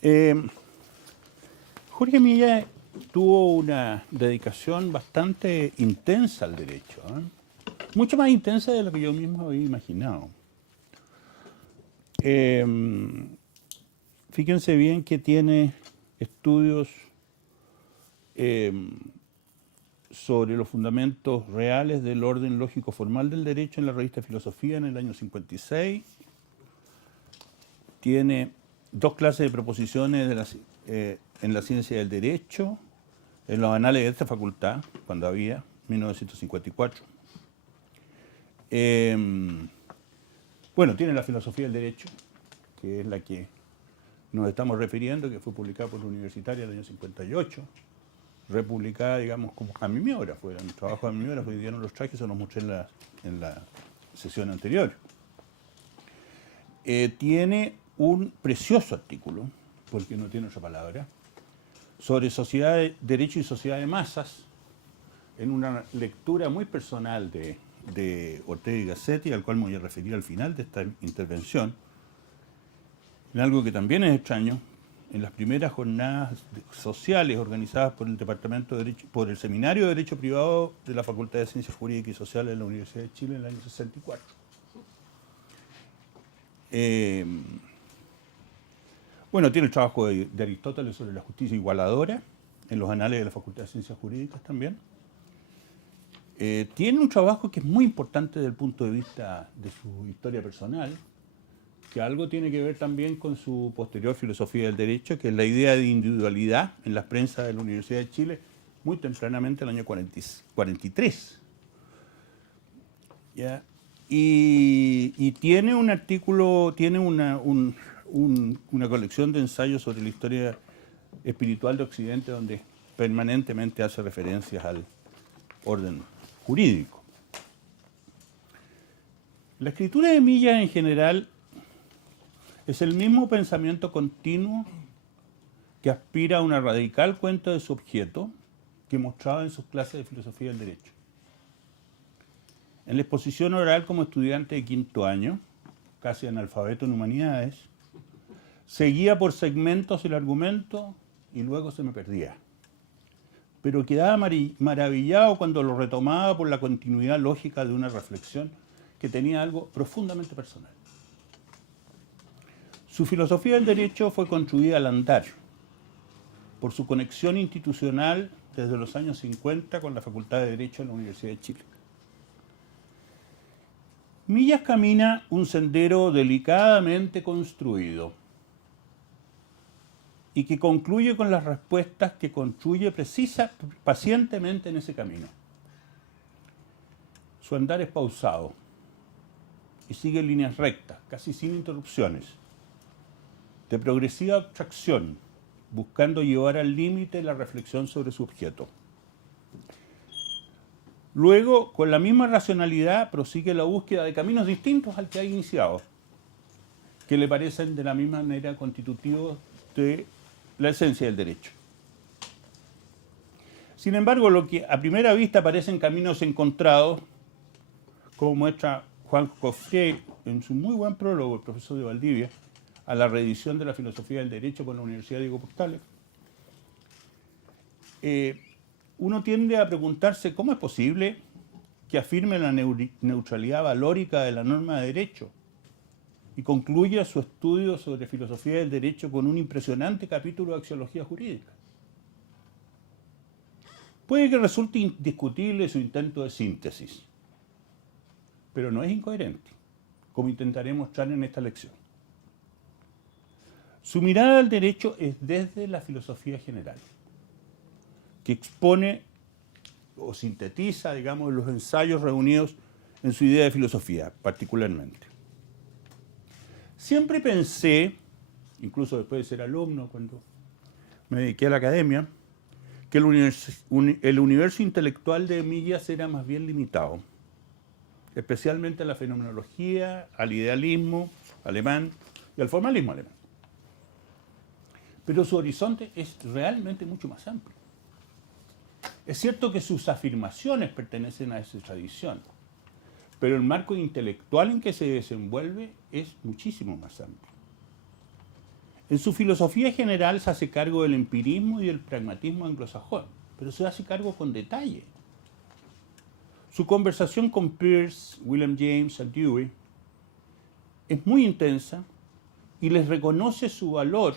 Eh, Jorge Milla tuvo una dedicación bastante intensa al derecho, ¿eh? Mucho más intensa de lo que yo mismo había imaginado. Eh, Fíjense bien que tiene estudios eh, sobre los fundamentos reales del orden lógico formal del derecho en la revista Filosofía en el año 56. Tiene dos clases de proposiciones en la ciencia del derecho, en los anales de esta facultad, cuando había, 1954. Bueno, tiene la filosofía del derecho, que es la que nos estamos refiriendo, que fue publicada por la Universitaria en el año 58, republicada, digamos, como a mimeógrafo, era un trabajo de mimeógrafo, y dieron los trajes, se los mostré en la sesión anterior. Tiene un precioso artículo, porque no tiene otra palabra, sobre sociedad de derecho y sociedad de masas, en una lectura muy personal de Ortega y Gassetti, al cual me voy a referir al final de esta intervención, en algo que también es extraño. En las primeras jornadas sociales organizadas por el Departamento de Derecho, por el Seminario de Derecho Privado de la Facultad de Ciencias Jurídicas y Sociales de la Universidad de Chile en el año 64. Bueno, tiene el trabajo de Aristóteles sobre la justicia igualadora, en los anales de la Facultad de Ciencias Jurídicas también. Tiene un trabajo que es muy importante desde el punto de vista de su historia personal, que algo tiene que ver también con su posterior filosofía del derecho, que es la idea de individualidad en las prensas de la Universidad de Chile, muy tempranamente, en el año 43. ¿Ya? Y tiene un artículo, tiene una colección de ensayos sobre la historia espiritual de Occidente, donde permanentemente hace referencias al orden jurídico. La escritura de Milla en general es el mismo pensamiento continuo que aspira a una radical cuenta de su objeto que mostraba en sus clases de filosofía del derecho. En la exposición oral como estudiante de quinto año, casi analfabeto en humanidades, seguía por segmentos el argumento y luego se me perdía. Pero quedaba maravillado cuando lo retomaba por la continuidad lógica de una reflexión que tenía algo profundamente personal. Su filosofía del derecho fue construida al andar, por su conexión institucional desde los años 50 con la Facultad de Derecho de la Universidad de Chile. Millas camina un sendero delicadamente construido y que concluye con las respuestas que construye pacientemente en ese camino. Su andar es pausado y sigue líneas rectas, casi sin interrupciones, de progresiva abstracción, buscando llevar al límite la reflexión sobre su objeto. Luego, con la misma racionalidad, prosigue la búsqueda de caminos distintos al que ha iniciado, que le parecen de la misma manera constitutivos de la esencia del derecho. Sin embargo, lo que a primera vista parecen caminos encontrados, como muestra Juan Coffier en su muy buen prólogo, el profesor de Valdivia, a la reedición de la filosofía del derecho con la Universidad Diego Portales, uno tiende a preguntarse cómo es posible que afirme la neutralidad valórica de la norma de derecho y concluya su estudio sobre filosofía del derecho con un impresionante capítulo de axiología jurídica. Puede que resulte indiscutible su intento de síntesis, pero no es incoherente, como intentaré mostrar en esta lección. Su mirada al derecho es desde la filosofía general, que expone o sintetiza, digamos, los ensayos reunidos en su idea de filosofía, particularmente. Siempre pensé, incluso después de ser alumno, cuando me dediqué a la academia, que el universo intelectual de Millas era más bien limitado, especialmente a la fenomenología, al idealismo alemán y al formalismo alemán. Pero su horizonte es realmente mucho más amplio. Es cierto que sus afirmaciones pertenecen a esa tradición, pero el marco intelectual en que se desenvuelve es muchísimo más amplio. En su filosofía general se hace cargo del empirismo y del pragmatismo anglosajón, pero se hace cargo con detalle. Su conversación con Peirce, William James y Dewey es muy intensa y les reconoce su valor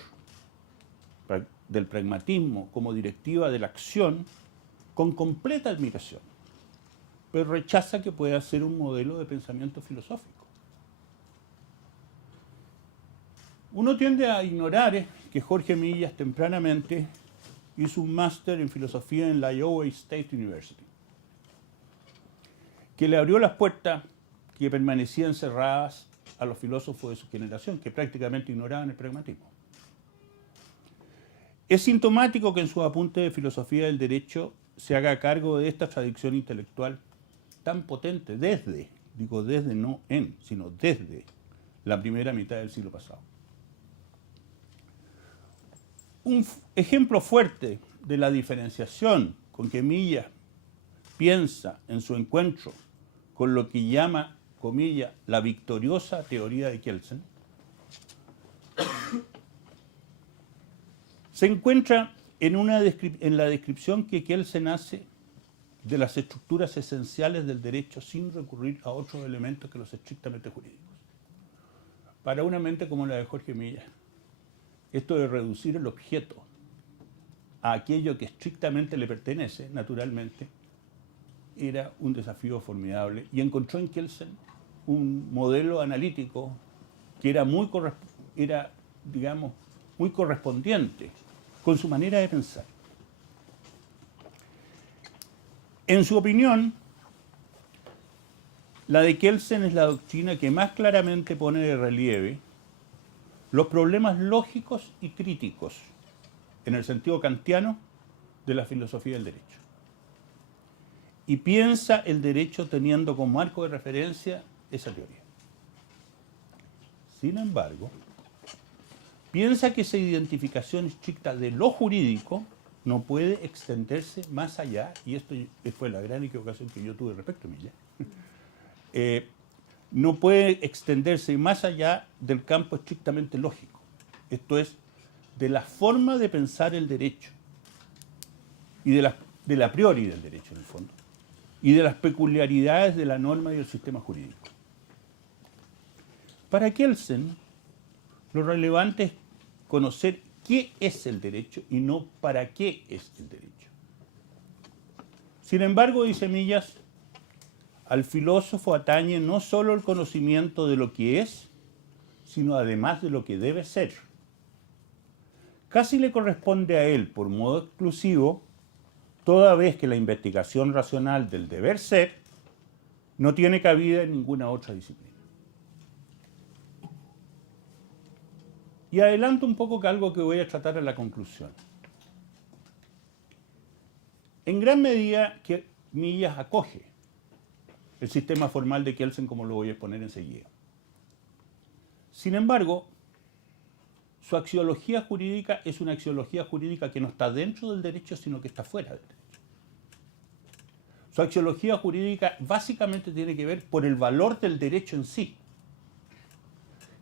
del pragmatismo como directiva de la acción con completa admiración, pero rechaza que pueda ser un modelo de pensamiento filosófico. Uno tiende a ignorar que Jorge Millas tempranamente hizo un máster en filosofía en la Iowa State University, que le abrió las puertas que permanecían cerradas a los filósofos de su generación, que prácticamente ignoraban el pragmatismo. Es sintomático que en sus apuntes de filosofía del derecho se haga cargo de esta tradición intelectual tan potente desde, digo desde, no en, sino desde la primera mitad del siglo pasado. Un ejemplo fuerte de la diferenciación con que Millas piensa en su encuentro con lo que llama, comillas, la victoriosa teoría de Kelsen, se encuentra en la descripción que Kelsen hace de las estructuras esenciales del derecho sin recurrir a otros elementos que los estrictamente jurídicos. Para una mente como la de Jorge Millas, esto de reducir el objeto a aquello que estrictamente le pertenece, naturalmente, era un desafío formidable y encontró en Kelsen un modelo analítico que era muy correspondiente con su manera de pensar. En su opinión, la de Kelsen es la doctrina que más claramente pone de relieve los problemas lógicos y críticos, en el sentido kantiano, de la filosofía del derecho. Y piensa el derecho teniendo como marco de referencia esa teoría. Sin embargo, piensa que esa identificación estricta de lo jurídico no puede extenderse más allá, y esto fue la gran equivocación que yo tuve respecto a Millas, no puede extenderse más allá del campo estrictamente lógico, esto es, de la forma de pensar el derecho, y de la priori del derecho en el fondo, y de las peculiaridades de la norma y el sistema jurídico. Para Kelsen, lo relevante es conocer qué es el derecho y no para qué es el derecho. Sin embargo, dice Millas, al filósofo atañe no solo el conocimiento de lo que es, sino además de lo que debe ser. Casi le corresponde a él, por modo exclusivo, toda vez que la investigación racional del deber ser no tiene cabida en ninguna otra disciplina. Y adelanto un poco que algo que voy a tratar en la conclusión. En gran medida que Millas acoge el sistema formal de Kelsen, como lo voy a exponer enseguida. Sin embargo, su axiología jurídica es una axiología jurídica que no está dentro del derecho, sino que está fuera del derecho. Su axiología jurídica básicamente tiene que ver por el valor del derecho en sí,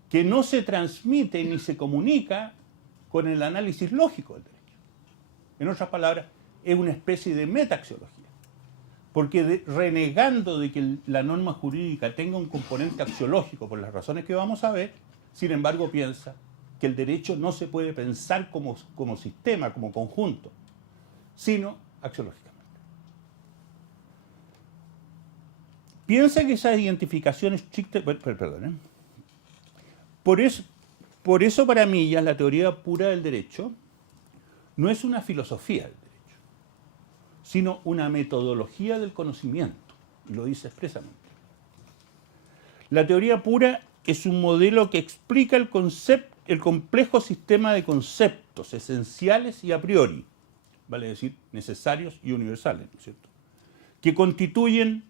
que no se transmite ni se comunica con el análisis lógico del derecho. En otras palabras, es una especie de metaaxiología, porque renegando de que la norma jurídica tenga un componente axiológico por las razones que vamos a ver, sin embargo piensa que el derecho no se puede pensar como sistema, como conjunto, sino axiológicamente. Piensa que esa identificación estricta... Perdón, Por eso para Millas la teoría pura del derecho no es una filosofía del derecho, sino una metodología del conocimiento, y lo dice expresamente. La teoría pura es un modelo que explica el complejo sistema de conceptos esenciales y a priori, vale decir, necesarios y universales, ¿no es cierto?, que constituyen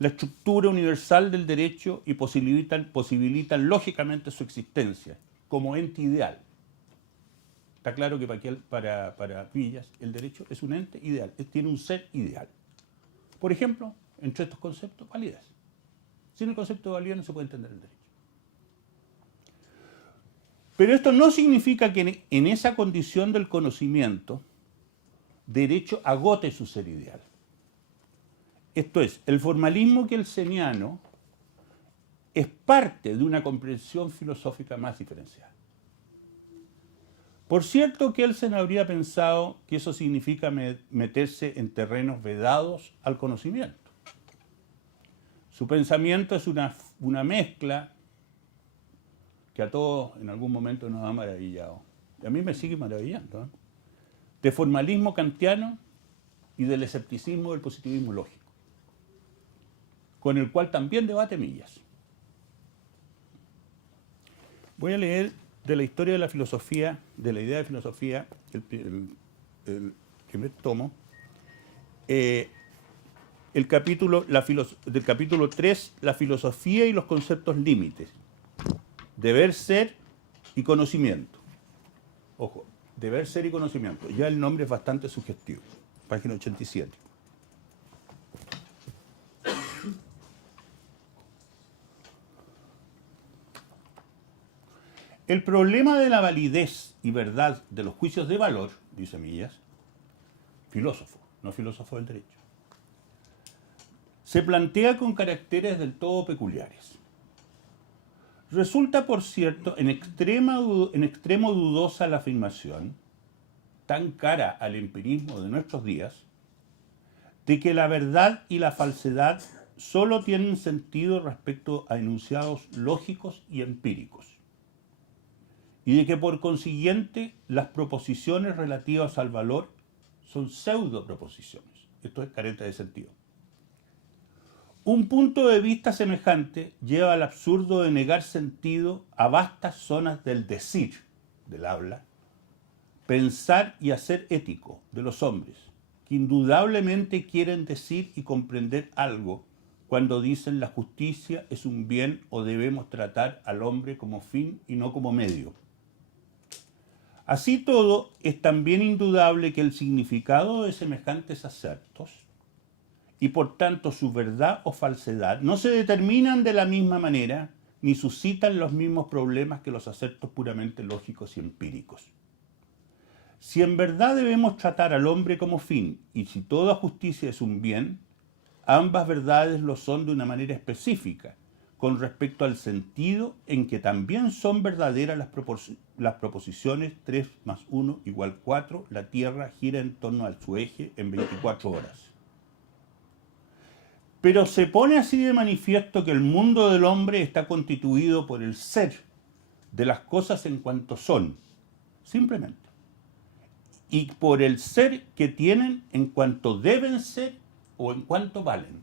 la estructura universal del derecho y posibilitan lógicamente su existencia como ente ideal. Está claro que para Millas el derecho es un ente ideal, tiene un ser ideal. Por ejemplo, entre estos conceptos, validez. Sin el concepto de validez no se puede entender el derecho. Pero esto no significa que en esa condición del conocimiento, derecho agote su ser ideal. Esto es, el formalismo kelseniano es parte de una comprensión filosófica más diferenciada. Por cierto, Kelsen habría pensado que eso significa meterse en terrenos vedados al conocimiento. Su pensamiento es una mezcla que a todos en algún momento nos ha maravillado. Y a mí me sigue maravillando, ¿eh? De formalismo kantiano y del escepticismo del positivismo lógico, con el cual también debate Millas. Voy a leer de la historia de la filosofía, de la idea de filosofía, el primer tomo, del capítulo 3, la filosofía y los conceptos límites, deber ser y conocimiento. Ojo, deber ser y conocimiento. Ya el nombre es bastante sugestivo. Página 87. El problema de la validez y verdad de los juicios de valor, dice Millas, filósofo, no filósofo del derecho, se plantea con caracteres del todo peculiares. Resulta, por cierto, en extremo dudosa la afirmación, tan cara al empirismo de nuestros días, de que la verdad y la falsedad solo tienen sentido respecto a enunciados lógicos y empíricos, y de que por consiguiente las proposiciones relativas al valor son pseudo-proposiciones. Esto es carente de sentido. Un punto de vista semejante lleva al absurdo de negar sentido a vastas zonas del decir, del habla, pensar y hacer ético de los hombres, que indudablemente quieren decir y comprender algo cuando dicen la justicia es un bien o debemos tratar al hombre como fin y no como medio. Así todo, es también indudable que el significado de semejantes acertos y por tanto su verdad o falsedad no se determinan de la misma manera ni suscitan los mismos problemas que los acertos puramente lógicos y empíricos. Si en verdad debemos tratar al hombre como fin y si toda justicia es un bien, ambas verdades lo son de una manera específica, con respecto al sentido en que también son verdaderas las proposiciones 3 más 1 igual 4, la Tierra gira en torno a su eje en 24 horas. Pero se pone así de manifiesto que el mundo del hombre está constituido por el ser de las cosas en cuanto son, simplemente, y por el ser que tienen en cuanto deben ser o en cuanto valen.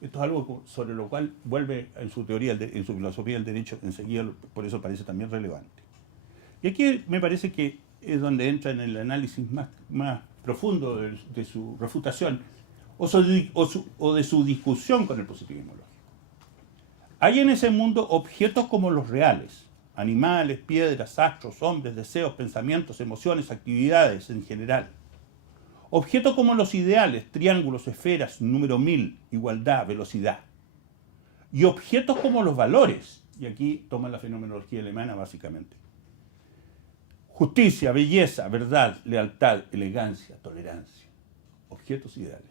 Esto es algo sobre lo cual vuelve en su teoría, en su filosofía del derecho, enseguida, por eso parece también relevante. Y aquí me parece que es donde entra en el análisis más profundo de su refutación o de su discusión con el positivismo lógico. Hay en ese mundo objetos como los reales, animales, piedras, astros, hombres, deseos, pensamientos, emociones, actividades en general. Objetos como los ideales, triángulos, esferas, número 1000, igualdad, velocidad. Y objetos como los valores, y aquí toma la fenomenología alemana básicamente. Justicia, belleza, verdad, lealtad, elegancia, tolerancia. Objetos ideales.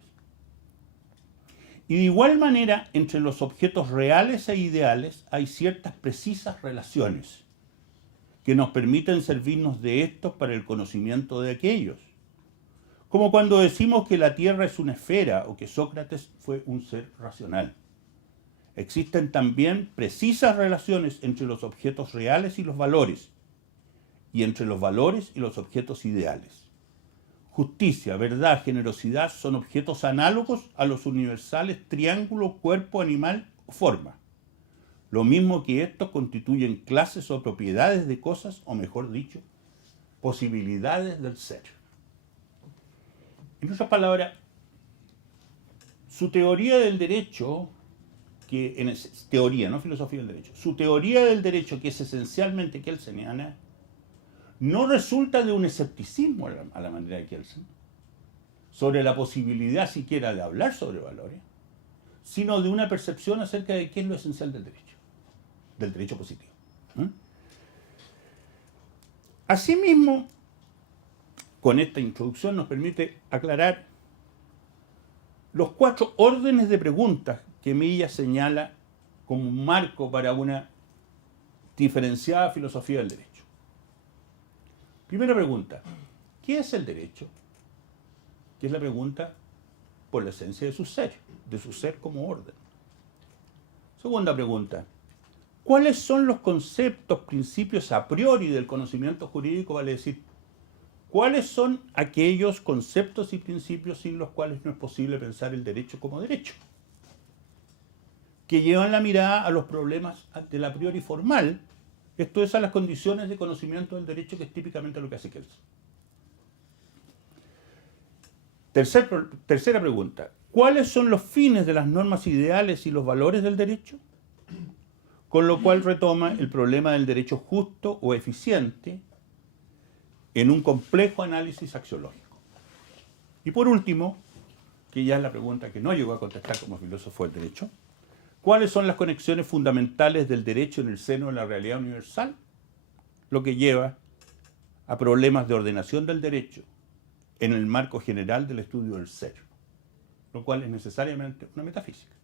Y de igual manera, entre los objetos reales e ideales hay ciertas precisas relaciones que nos permiten servirnos de estos para el conocimiento de aquellos. Como cuando decimos que la Tierra es una esfera o que Sócrates fue un ser racional. Existen también precisas relaciones entre los objetos reales y los valores, y entre los valores y los objetos ideales. Justicia, verdad, generosidad son objetos análogos a los universales triángulo, cuerpo, animal o forma. Lo mismo que estos constituyen clases o propiedades de cosas, o mejor dicho, posibilidades del ser. En otras palabras, su teoría del derecho, teoría, no filosofía del derecho, su teoría del derecho, que es esencialmente kelseniana, no resulta de un escepticismo a la manera de Kelsen, sobre la posibilidad siquiera de hablar sobre valores, sino de una percepción acerca de qué es lo esencial del derecho positivo. Asimismo, con esta introducción nos permite aclarar los 4 órdenes de preguntas que Millas señala como un marco para una diferenciada filosofía del derecho. Primera pregunta, ¿qué es el derecho? Que es la pregunta por la esencia de su ser como orden. Segunda pregunta, ¿cuáles son los conceptos, principios a priori del conocimiento jurídico? Vale decir, ¿cuáles son aquellos conceptos y principios sin los cuales no es posible pensar el derecho como derecho? Que llevan la mirada a los problemas del a priori formal, esto es, a las condiciones de conocimiento del derecho, que es típicamente lo que hace Kelsen. Tercera pregunta, ¿cuáles son los fines de las normas ideales y los valores del derecho? Con lo cual retoma el problema del derecho justo o eficiente en un complejo análisis axiológico. Y por último, que ya es la pregunta que no llegó a contestar como filósofo del derecho, ¿cuáles son las conexiones fundamentales del derecho en el seno de la realidad universal? Lo que lleva a problemas de ordenación del derecho en el marco general del estudio del ser, lo cual es necesariamente una metafísica.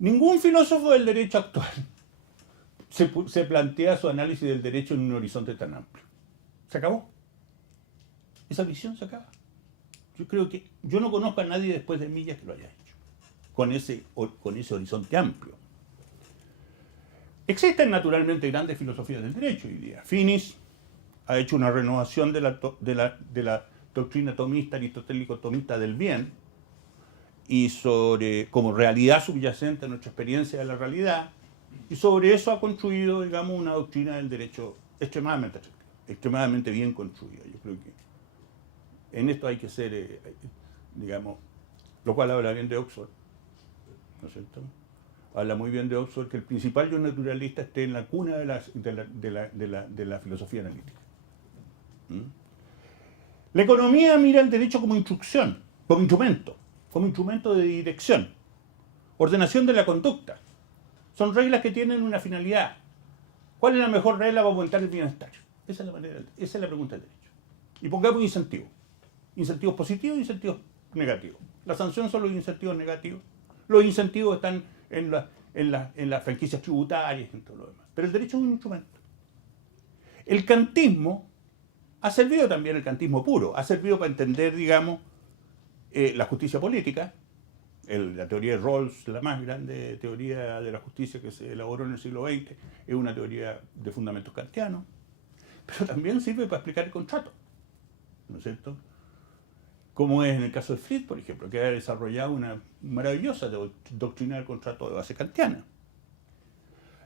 Ningún filósofo del derecho actual se plantea su análisis del derecho en un horizonte tan amplio. Se acabó. Esa visión se acaba. Yo creo que yo no conozco a nadie después de Millas que lo haya hecho con ese horizonte amplio. Existen naturalmente grandes filosofías del derecho hoy día. Finis ha hecho una renovación de la doctrina tomista, aristotélico-tomista del bien, y como realidad subyacente a nuestra experiencia de la realidad, y sobre eso ha construido, digamos, una doctrina del derecho extremadamente atractiva, extremadamente bien construida. Yo creo que en esto hay que ser, digamos, lo cual habla bien de Oxford, ¿no es cierto? Habla muy bien de Oxford, que el principal yo naturalista esté en la cuna de la filosofía analítica. La economía mira el derecho como instrucción, como instrumento de dirección, ordenación de la conducta. Son reglas que tienen una finalidad. ¿Cuál es la mejor regla para aumentar el bienestar? Esa es la pregunta del derecho. Y pongamos incentivos. Incentivos positivos y incentivos negativos. La sanción son los incentivos negativos. Los incentivos están en las franquicias tributarias y en todo lo demás. Pero el derecho es un instrumento. El kantismo ha servido también, el kantismo puro, ha servido para entender, digamos, la justicia política. La teoría de Rawls, la más grande teoría de la justicia que se elaboró en el siglo XX, es una teoría de fundamentos kantianos, pero también sirve para explicar el contrato, ¿no es cierto? Como es en el caso de Fried, por ejemplo, que ha desarrollado una maravillosa doctrina del contrato de base kantiana.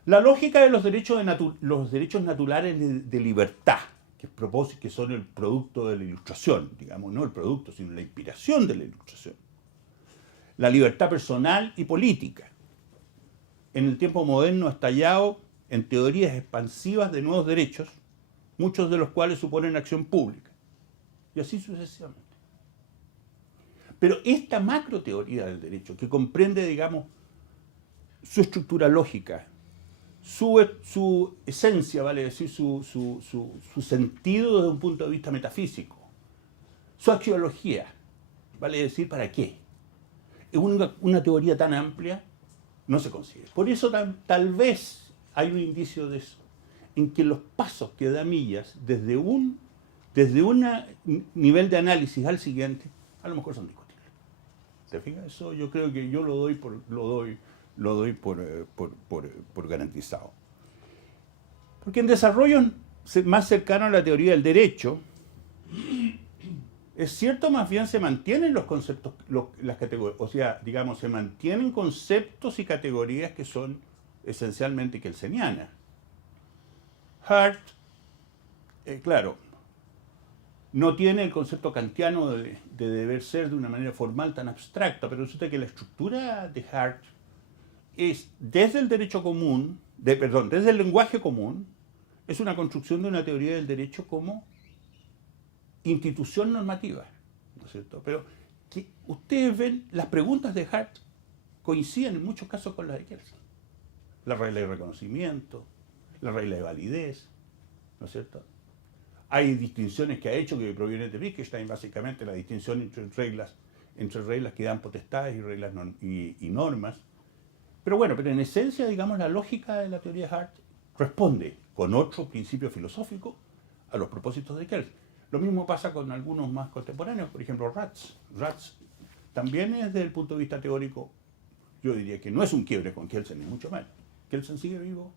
La lógica de los derechos naturales de libertad, que son el producto de la Ilustración, digamos, no el producto, sino la inspiración de la Ilustración. La libertad personal y política. En el tiempo moderno ha estallado en teorías expansivas de nuevos derechos, muchos de los cuales suponen acción pública. Y así sucesivamente. Pero esta macro teoría del derecho, que comprende, digamos, su estructura lógica, su esencia, vale decir, su sentido desde un punto de vista metafísico, su axiología, vale decir, ¿para qué? Es una teoría tan amplia, no se consigue. Por eso tal vez hay un indicio de eso, en que los pasos que da Millas desde un nivel de análisis al siguiente, a lo mejor son discutibles. ¿Te fijas? Eso yo creo que yo lo doy por garantizado. Porque en desarrollos más cercanos a la teoría del derecho, es cierto, más bien se mantienen los conceptos, las categorías, o sea, digamos, se mantienen conceptos y categorías que son esencialmente kelsenianas. Hart, claro, no tiene el concepto kantiano de deber ser de una manera formal tan abstracta, pero resulta que la estructura de Hart es desde el derecho común, desde el lenguaje común, es una construcción de una teoría del derecho como institución normativa, ¿no es cierto? Pero que ustedes ven, las preguntas de Hart coinciden en muchos casos con las de Kelsen. La regla de reconocimiento, la regla de validez, ¿no es cierto? Hay distinciones que ha hecho que provienen de Wittgenstein, básicamente la distinción entre reglas que dan potestades y reglas y normas. Pero bueno, pero en esencia, digamos, la lógica de la teoría de Hart responde con otro principio filosófico a los propósitos de Kelsen. Lo mismo pasa con algunos más contemporáneos, por ejemplo, Ratz. Ratz también es desde el punto de vista teórico, yo diría que no es un quiebre con Kelsen, ni mucho menos. Kelsen sigue vivo.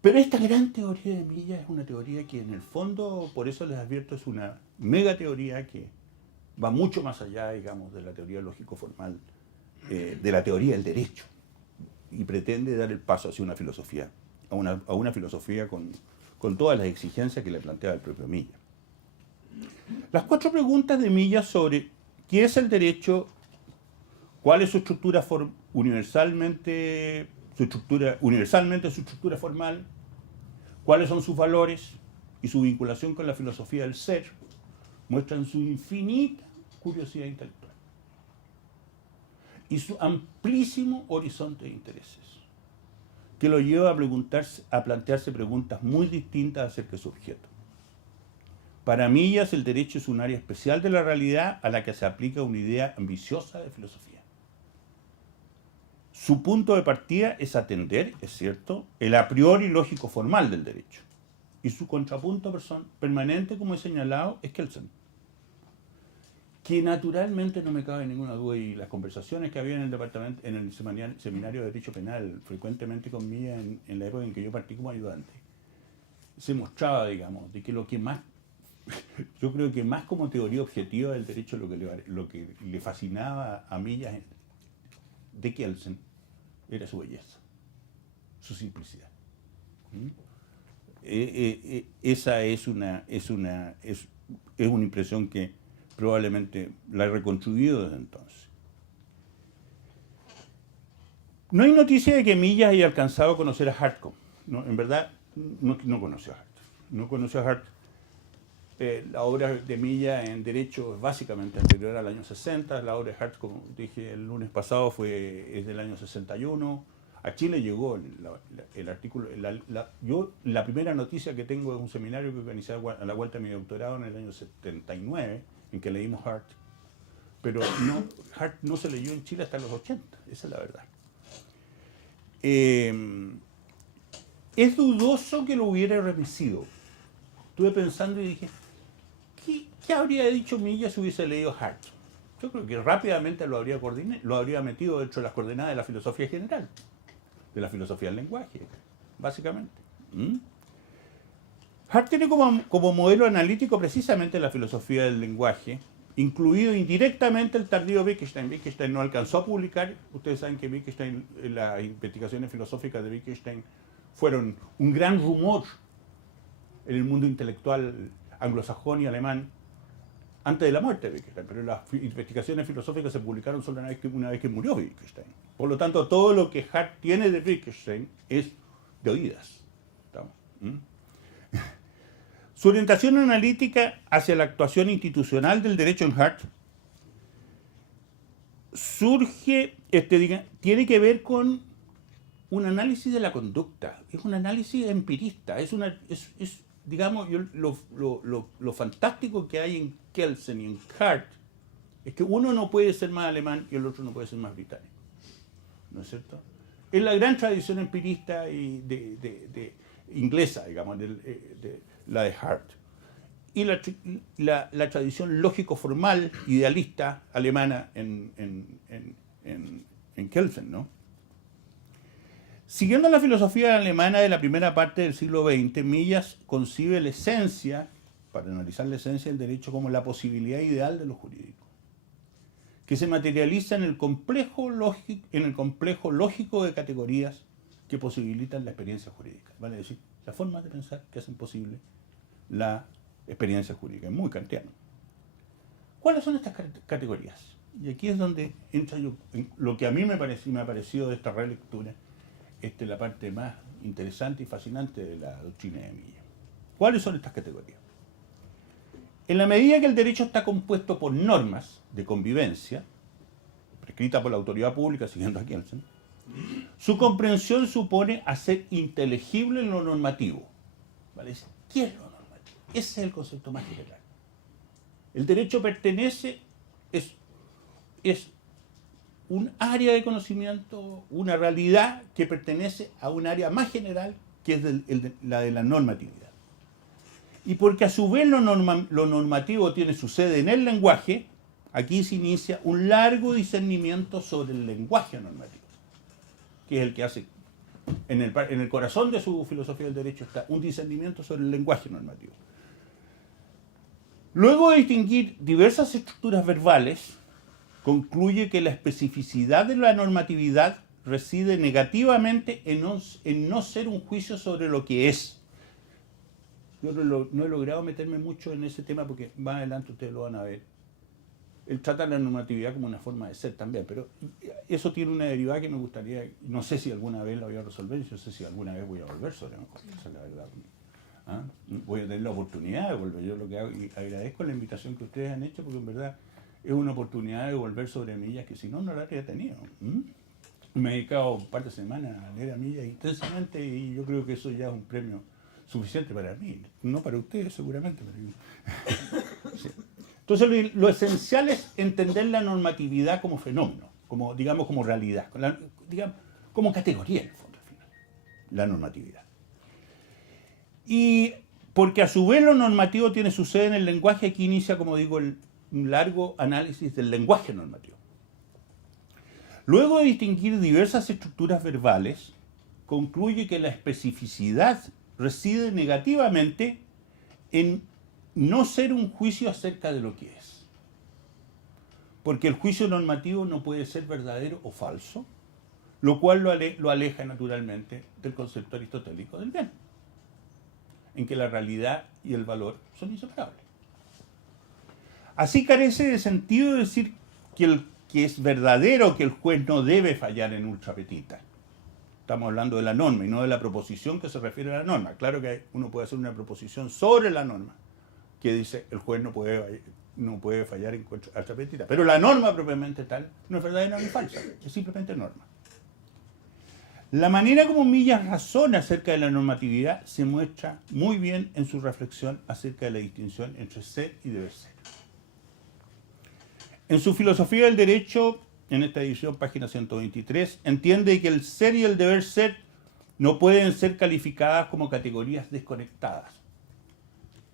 Pero esta gran teoría de Millas es una teoría que en el fondo, por eso les advierto, es una mega teoría que va mucho más allá, digamos, de la teoría lógico-formal, de la teoría del derecho, y pretende dar el paso hacia una filosofía, a una filosofía con todas las exigencias que le planteaba el propio Millas. Las 4 preguntas de Millas sobre qué es el derecho, cuál es su estructura universalmente su estructura formal, cuáles son sus valores y su vinculación con la filosofía del ser, muestran su infinita curiosidad intelectual y su amplísimo horizonte de intereses, que lo lleva a plantearse preguntas muy distintas acerca de su objeto. Para Millas, el derecho es un área especial de la realidad a la que se aplica una idea ambiciosa de filosofía. Su punto de partida es atender, es cierto, el a priori lógico formal del derecho. Y su contrapunto permanente, como he señalado, es Kelsen, que naturalmente no me cabe ninguna duda, y las conversaciones que había en el departamento, en el seminario de Derecho Penal, frecuentemente con Millas en la época en que yo partí como ayudante, se mostraba, digamos, de que lo que más, yo creo que más como teoría objetiva del derecho, lo que le fascinaba a Millas de Kelsen era su belleza, su simplicidad. Esa es una impresión que probablemente la he reconstruido desde entonces. No hay noticia de que Millas haya alcanzado a conocer a Hart. ¿No? En verdad, no conoció a Hart. No conoció a Hart. La obra de Millas en Derecho es básicamente anterior al año 60. La obra de Hart, como dije el lunes pasado, es del año 61. A Chile llegó el artículo. La primera noticia que tengo es un seminario que organizé a la vuelta de mi doctorado en el año 79, en que leímos Hart. Pero Hart no se leyó en Chile hasta los 80, esa es la verdad. Es dudoso que lo hubiera remecido. Estuve pensando y dije, ¿qué habría dicho Millas si hubiese leído Hart? Yo creo que rápidamente lo habría metido dentro de las coordenadas de la filosofía general, de la filosofía del lenguaje, básicamente. Hart tiene como modelo analítico precisamente la filosofía del lenguaje, incluido indirectamente el tardío Wittgenstein. Wittgenstein no alcanzó a publicar. Ustedes saben que Wittgenstein, las investigaciones filosóficas de Wittgenstein fueron un gran rumor en el mundo intelectual anglosajón y alemán antes de la muerte de Wittgenstein, pero las investigaciones filosóficas se publicaron solo una vez que murió Wittgenstein. Por lo tanto, todo lo que Hart tiene de Wittgenstein es de oídas. Su orientación analítica hacia la actuación institucional del derecho en Hart tiene que ver con un análisis de la conducta, es un análisis empirista, digamos, lo fantástico que hay en Kelsen y en Hart es que uno no puede ser más alemán y el otro no puede ser más británico, ¿no es cierto? Es la gran tradición empirista inglesa, digamos, la de Hart, y la tradición lógico-formal, idealista alemana en Kelsen, ¿no? Siguiendo la filosofía alemana de la primera parte del siglo XX, Millas concibe la esencia, para analizar la esencia del derecho, como la posibilidad ideal de lo jurídico, que se materializa en el complejo lógico de categorías que posibilitan la experiencia jurídica. Vale decir, las formas de pensar que hacen posible la experiencia jurídica. Es muy kantiano. ¿Cuáles son estas categorías? Y aquí es donde entra lo que a mí me ha parecido de esta relectura, la parte más interesante y fascinante de la doctrina de Millas. ¿Cuáles son estas categorías? En la medida que el derecho está compuesto por normas de convivencia, prescritas por la autoridad pública, siguiendo a Kelsen, Su comprensión supone hacer inteligible lo normativo. ¿Vale? ¿Qué es lo normativo? Ese es el concepto más general. El derecho pertenece, es un área de conocimiento, una realidad que pertenece a un área más general que es la de la normatividad. Y porque a su vez lo normativo tiene su sede en el lenguaje, aquí se inicia un largo discernimiento sobre el lenguaje normativo, que es el que hace, en el corazón de su filosofía del derecho está un discernimiento sobre el lenguaje normativo. Luego de distinguir diversas estructuras verbales, concluye que la especificidad de la normatividad reside negativamente en no ser un juicio sobre lo que es. Yo no he logrado meterme mucho en ese tema porque más adelante ustedes lo van a ver. Él trata la normatividad como una forma de ser también, pero eso tiene una derivada que me gustaría, no sé si alguna vez la voy a resolver, no sé si alguna vez voy a volver sobre una cosa, esa es la verdad. ¿Ah? Voy a tener la oportunidad de volver, yo lo que hago, y agradezco la invitación que ustedes han hecho, porque en verdad es una oportunidad de volver sobre Millas que si no, no la habría tenido. Me he dedicado un par de semanas a leer a Millas intensamente y yo creo que eso ya es un premio suficiente para mí, no para ustedes seguramente. Pero sí. Entonces lo esencial es entender la normatividad como fenómeno, como, digamos, como realidad, como categoría en el fondo, al final, la normatividad. Y porque a su vez lo normativo tiene su sede en el lenguaje, aquí inicia, como digo, un largo análisis del lenguaje normativo. Luego de distinguir diversas estructuras verbales, concluye que la especificidad reside negativamente en no ser un juicio acerca de lo que es. Porque el juicio normativo no puede ser verdadero o falso, lo cual lo aleja naturalmente del concepto aristotélico del bien, en que la realidad y el valor son inseparables. Así carece de sentido decir que es verdadero que el juez no debe fallar en ultra petita. Estamos hablando de la norma y no de la proposición que se refiere a la norma. Claro que uno puede hacer una proposición sobre la norma que dice el juez no puede fallar en ultra petita. Pero la norma propiamente tal no es verdadera ni falsa, es simplemente norma. La manera como Millas razona acerca de la normatividad se muestra muy bien en su reflexión acerca de la distinción entre ser y deber ser. En su filosofía del derecho, en esta edición, página 123, entiende que el ser y el deber ser no pueden ser calificadas como categorías desconectadas.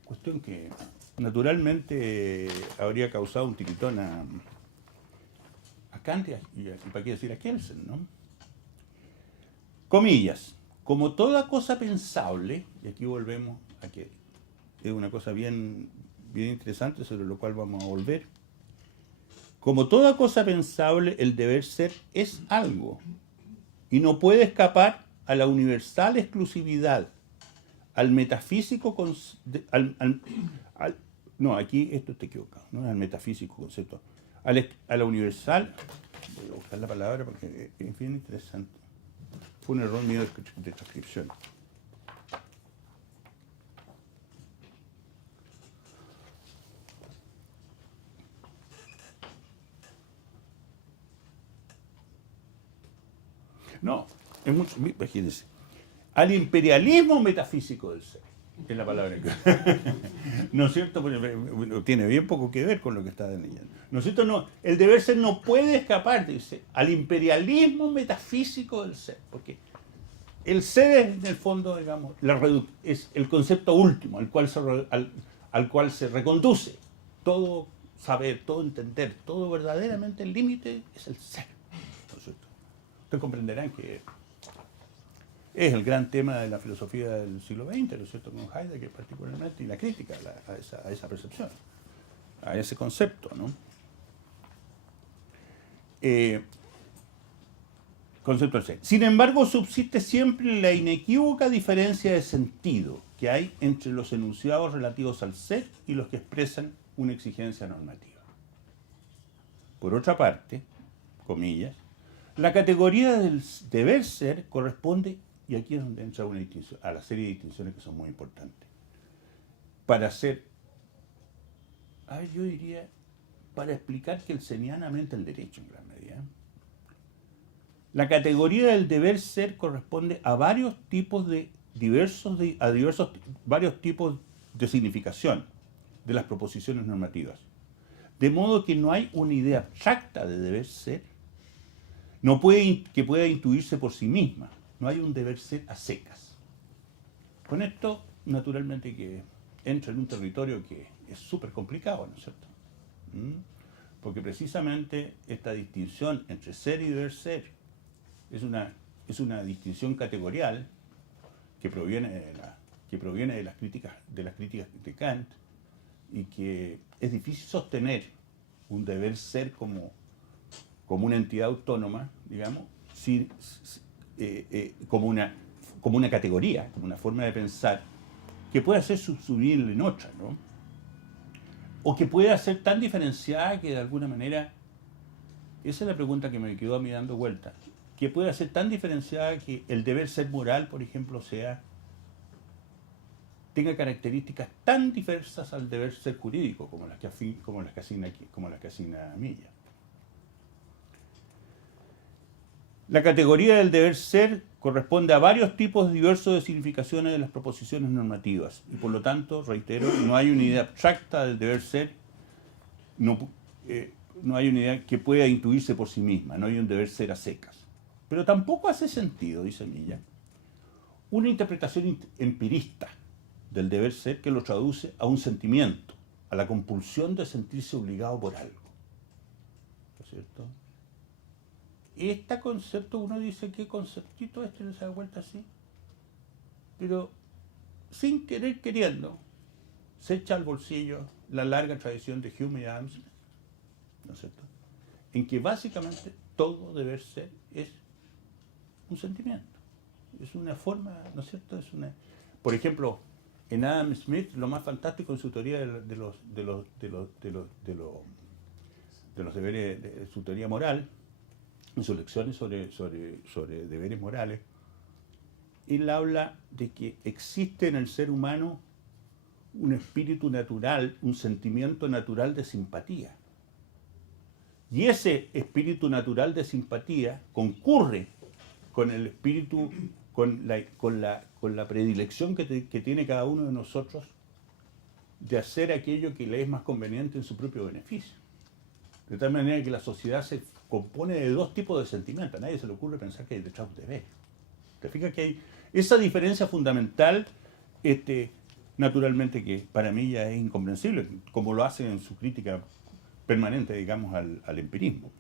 Cuestión que naturalmente habría causado un tiritón a Kant y para qué decir a Kelsen, ¿no? Comillas, como toda cosa pensable, y aquí volvemos a que es una cosa bien interesante sobre lo cual vamos a volver, como toda cosa pensable, el deber ser es algo y no puede escapar a la universal exclusividad, al metafísico no, aquí esto está equivocado, no es al metafísico concepto, a la universal, voy a buscar la palabra porque es bien interesante. Fue un error mío de transcripción. No, es mucho, imagínense. Al imperialismo metafísico del ser, es la palabra que... ¿No es cierto? Tiene bien poco que ver con lo que está leyendo. ¿No es cierto? No, el deber ser no puede escapar, dice, al imperialismo metafísico del ser, porque el ser es, en el fondo, digamos, es el concepto último al cual se reconduce todo saber, todo entender, todo verdaderamente el límite es el ser. ¿No es cierto? Ustedes comprenderán que es el gran tema de la filosofía del siglo XX, ¿no es cierto?, con Heidegger particularmente, y la crítica a esa percepción, a ese concepto, ¿no? Concepto del ser. Sin embargo, subsiste siempre la inequívoca diferencia de sentido que hay entre los enunciados relativos al ser y los que expresan una exigencia normativa. Por otra parte, comillas, la categoría del deber ser corresponde, y aquí es donde entra una distinción, a la serie de distinciones que son muy importantes. Para hacer, yo diría, para explicar kelsenianamente el derecho en gran medida. La categoría del deber ser corresponde a varios tipos varios tipos de significación de las proposiciones normativas. De modo que no hay una idea abstracta de deber ser que pueda intuirse por sí misma. No hay un deber ser a secas. Con esto, naturalmente, que entra en un territorio que es súper complicado, ¿no es cierto? Porque precisamente esta distinción entre ser y deber ser es una distinción categorial que proviene de las críticas de Kant, y que es difícil sostener un deber ser como una entidad autónoma, digamos, como una categoría, como una forma de pensar que pueda ser subsumible en otra, ¿no? O que pueda ser tan diferenciada que de alguna manera, esa es la pregunta que me quedó a mí dando vueltas, que pueda ser tan diferenciada que el deber ser moral, por ejemplo, tenga características tan diversas al deber ser jurídico como las que asigna Milla. La categoría del deber ser corresponde a varios tipos diversos de significaciones de las proposiciones normativas, y por lo tanto, reitero, no hay una idea abstracta del deber ser, no hay una idea que pueda intuirse por sí misma, no hay un deber ser a secas. Pero tampoco hace sentido, dice Milla, una interpretación empirista del deber ser que lo traduce a un sentimiento, a la compulsión de sentirse obligado por algo. ¿No es cierto? Este concepto, uno dice, ¿qué conceptito este no se da vuelta así? Pero sin querer queriendo, se echa al bolsillo la larga tradición de Hume y Adam Smith, ¿no es cierto? En que básicamente todo deber ser es un sentimiento, es una forma, ¿no es cierto? Por ejemplo, en Adam Smith, lo más fantástico en su teoría de los deberes, de su teoría moral, en sus lecciones sobre deberes morales, él habla de que existe en el ser humano un espíritu natural, un sentimiento natural de simpatía. Y ese espíritu natural de simpatía concurre con el espíritu, con la predilección que tiene cada uno de nosotros de hacer aquello que le es más conveniente en su propio beneficio. De tal manera que la sociedad se compone de dos tipos de sentimientos. A nadie se le ocurre pensar que hay detrás un deber. ¿Te fijas que hay esa diferencia fundamental? Naturalmente que para mí ya es incomprensible, como lo hace en su crítica permanente, digamos, al empirismo.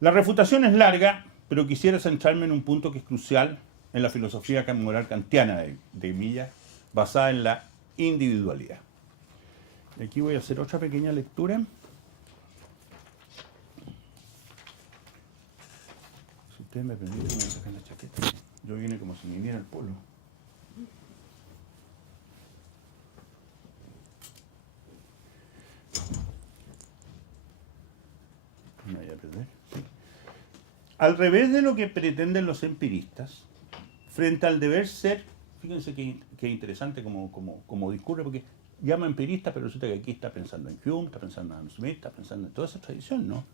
La refutación es larga, pero quisiera centrarme en un punto que es crucial en la filosofía moral kantiana de Milla, basada en la individualidad. Y aquí voy a hacer otra pequeña lectura. Si ustedes me permiten, me voy a sacar la chaqueta. Yo vine como si me viniera el polo. Me voy a perder. Sí. Al revés de lo que pretenden los empiristas, frente al deber ser, fíjense que interesante como discurre, porque llama empirista, pero resulta que aquí está pensando en Hume, está pensando en Adam Smith, está pensando en toda esa tradición, ¿no?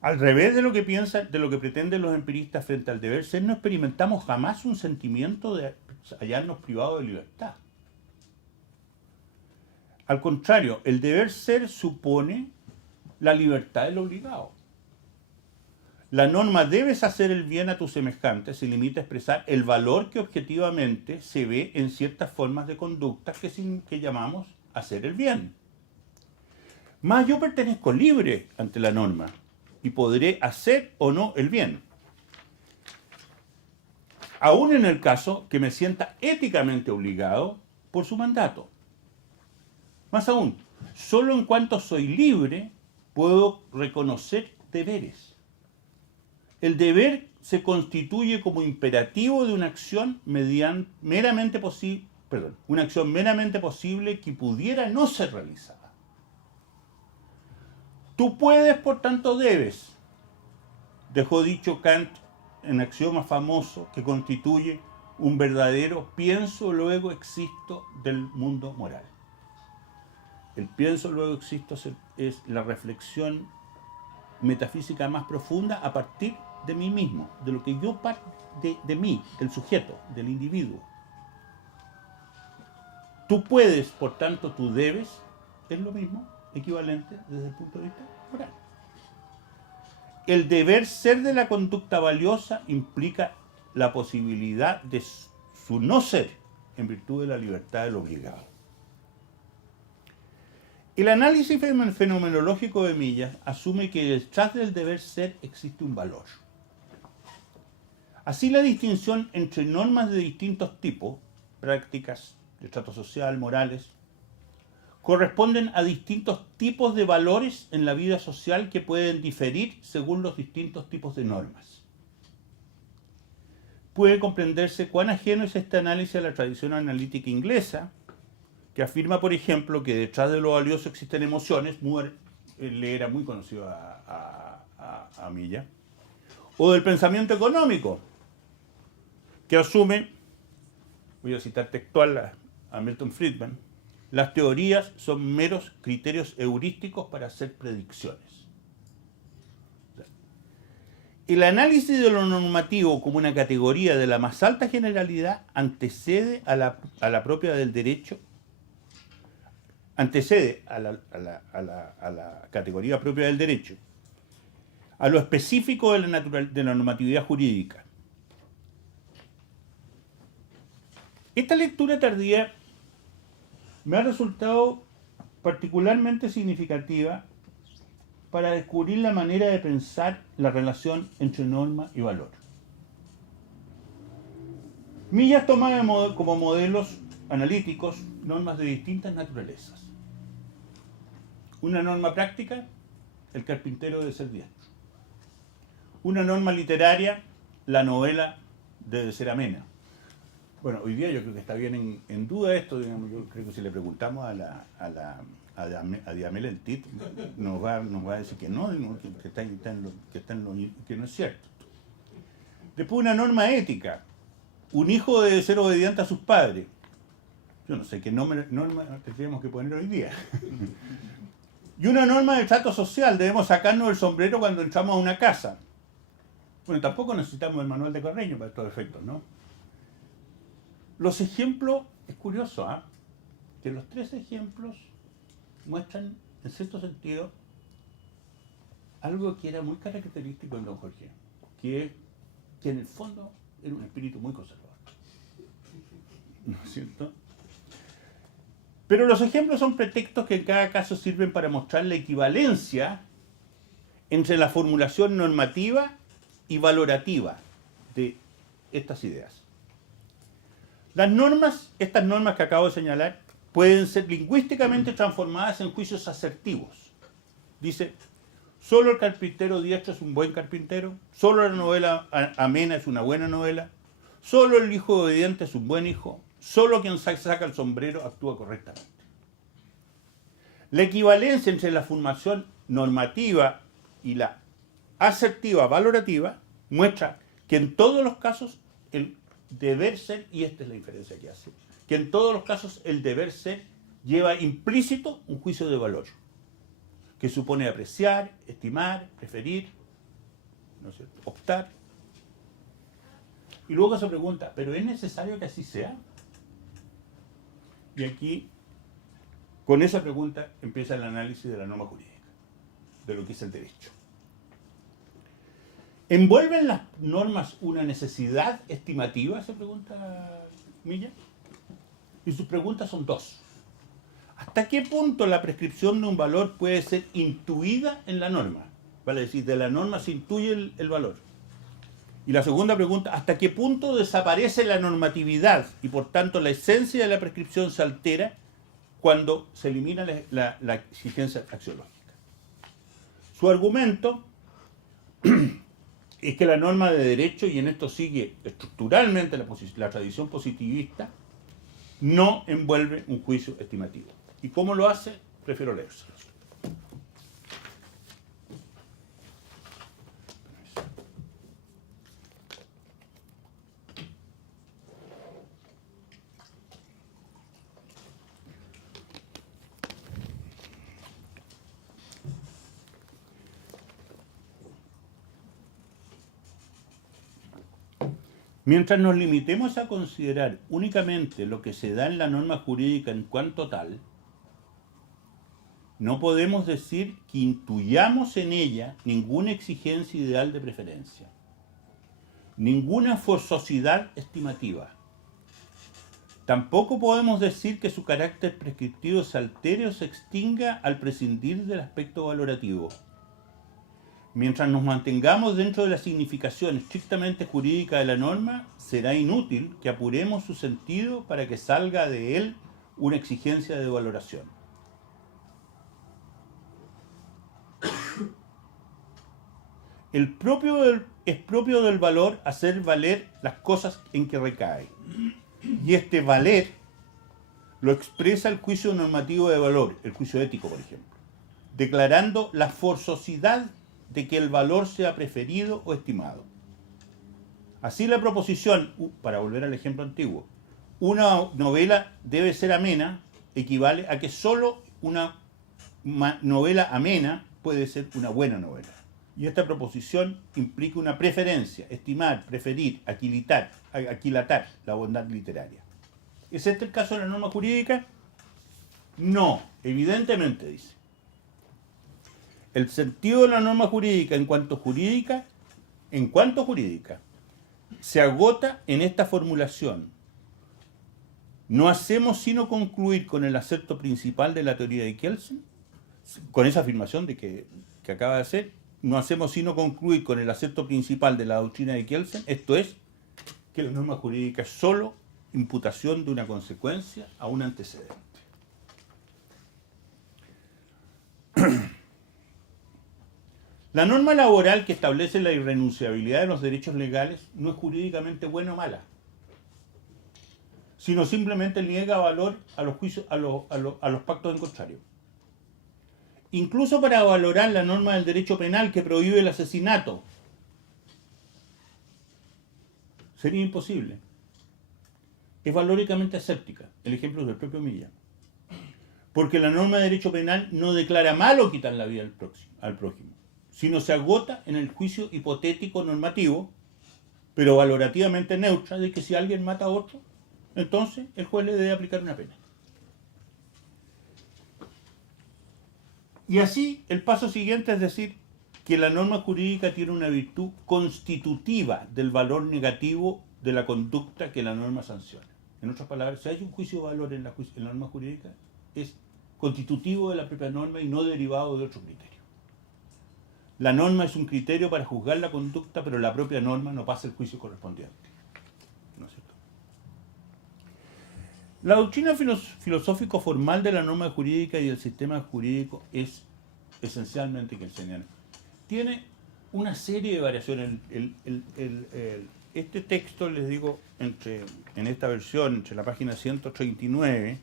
Al revés de lo que pretenden los empiristas frente al deber ser, no experimentamos jamás un sentimiento de hallarnos privados de libertad. Al contrario, el deber ser supone la libertad del obligado. La norma debes hacer el bien a tus semejantes se limita a expresar el valor que objetivamente se ve en ciertas formas de conducta que llamamos hacer el bien. Mas yo pertenezco libre ante la norma y podré hacer o no el bien, aún en el caso que me sienta éticamente obligado por su mandato. Más aún, solo en cuanto soy libre puedo reconocer deberes. El deber se constituye como imperativo de una acción meramente posible que pudiera no ser realizada. Tú puedes, por tanto debes, dejó dicho Kant en axioma famoso que constituye un verdadero pienso luego existo del mundo moral. El pienso luego existo es la reflexión metafísica más profunda a partir de mí mismo, de lo que yo de mí, del sujeto, del individuo. Tú puedes, por tanto, tú debes, es lo mismo, equivalente desde el punto de vista moral. El deber ser de la conducta valiosa implica la posibilidad de su no ser en virtud de la libertad del obligado. El análisis fenomenológico de Millas asume que detrás del deber ser existe un valor. Así, la distinción entre normas de distintos tipos, prácticas, de trato social, morales, corresponden a distintos tipos de valores en la vida social que pueden diferir según los distintos tipos de normas. Puede comprenderse cuán ajeno es este análisis a la tradición analítica inglesa, que afirma, por ejemplo, que detrás de lo valioso existen emociones. Moore le era muy conocido a Millas. O del pensamiento económico, que asume, voy a citar textual a Milton Friedman, las teorías son meros criterios heurísticos para hacer predicciones. El análisis de lo normativo como una categoría de la más alta generalidad antecede a la propia del derecho, antecede a la categoría propia del derecho, a lo específico de la normatividad jurídica. Esta lectura tardía me ha resultado particularmente significativa para descubrir la manera de pensar la relación entre norma y valor. Millas toma como modelos analíticos normas de distintas naturalezas. Una norma práctica, el carpintero debe ser diestro. Una norma literaria, la novela debe ser amena. Bueno, hoy día yo creo que está bien en duda esto, digamos. Yo creo que si le preguntamos a Diamel el Tit, nos va a decir que no, que no es cierto. Después, una norma ética. Un hijo debe ser obediente a sus padres. Yo no sé qué norma tendríamos que poner hoy día. Y una norma de trato social. Debemos sacarnos el sombrero cuando entramos a una casa. Bueno, tampoco necesitamos el manual de Carreño para estos efectos, ¿no? Los ejemplos, es curioso, que los tres ejemplos muestran, en cierto sentido, algo que era muy característico en don Jorge, que en el fondo era un espíritu muy conservador. ¿No es cierto? Pero los ejemplos son pretextos que en cada caso sirven para mostrar la equivalencia entre la formulación normativa y valorativa de estas ideas. Las normas, estas normas que acabo de señalar, pueden ser lingüísticamente transformadas en juicios asertivos. Dice, solo el carpintero diestro es un buen carpintero, solo la novela amena es una buena novela, solo el hijo obediente es un buen hijo, solo quien saca el sombrero actúa correctamente. La equivalencia entre la formación normativa y la asertiva valorativa muestra que en todos los casos el deber ser, y esta es la diferencia que hace, que en todos los casos el deber ser lleva implícito un juicio de valor, que supone apreciar, estimar, preferir, ¿no es cierto?, optar. Y luego se pregunta, ¿pero es necesario que así sea? Y aquí, con esa pregunta, empieza el análisis de la norma jurídica, de lo que es el derecho. ¿Envuelven las normas una necesidad estimativa?, se pregunta Millas. Y sus preguntas son dos. ¿Hasta qué punto la prescripción de un valor puede ser intuida en la norma? Vale decir, de la norma se intuye el valor. Y la segunda pregunta, ¿hasta qué punto desaparece la normatividad y por tanto la esencia de la prescripción se altera cuando se elimina la exigencia axiológica? Su argumento es que la norma de derecho, y en esto sigue estructuralmente la tradición positivista, no envuelve un juicio estimativo. ¿Y cómo lo hace? Prefiero leérselo. Mientras nos limitemos a considerar únicamente lo que se da en la norma jurídica en cuanto tal, no podemos decir que intuyamos en ella ninguna exigencia ideal de preferencia, ninguna forzosidad estimativa. Tampoco podemos decir que su carácter prescriptivo se altere o se extinga al prescindir del aspecto valorativo. Mientras nos mantengamos dentro de la significación estrictamente jurídica de la norma, será inútil que apuremos su sentido para que salga de él una exigencia de valoración. Es propio del valor hacer valer las cosas en que recae. Y este valer lo expresa el juicio normativo de valor, el juicio ético, por ejemplo, declarando la forzosidad de que el valor sea preferido o estimado. Así la proposición, para volver al ejemplo antiguo, una novela debe ser amena, equivale a que solo una novela amena puede ser una buena novela. Y esta proposición implica una preferencia, estimar, preferir, aquilatar la bondad literaria. ¿Es este el caso de la norma jurídica? No, evidentemente, dice. El sentido de la norma jurídica en cuanto jurídica, se agota en esta formulación. No hacemos sino concluir con el acepto principal de la teoría de Kelsen, con esa afirmación de que acaba de hacer, no hacemos sino concluir con el acepto principal de la doctrina de Kelsen, esto es, que la norma jurídica es solo imputación de una consecuencia a un antecedente. La norma laboral que establece la irrenunciabilidad de los derechos legales no es jurídicamente buena o mala, sino simplemente niega valor a los juicios, a los pactos en contrario. Incluso para valorar la norma del derecho penal que prohíbe el asesinato, sería imposible. Es valóricamente aséptica. El ejemplo es del propio Millán. Porque la norma de derecho penal no declara malo quitar la vida al prójimo, sino se agota en el juicio hipotético normativo, pero valorativamente neutra, de que si alguien mata a otro, entonces el juez le debe aplicar una pena. Y así, el paso siguiente es decir que la norma jurídica tiene una virtud constitutiva del valor negativo de la conducta que la norma sanciona. En otras palabras, si hay un juicio de valor en la norma jurídica, es constitutivo de la propia norma y no derivado de otro criterio. La norma es un criterio para juzgar la conducta, pero la propia norma no pasa el juicio correspondiente. ¿No es cierto? La doctrina filosófico-formal de la norma jurídica y del sistema jurídico es esencialmente kelseniana. Tiene una serie de variaciones. Este texto, les digo, en esta versión, entre la página 139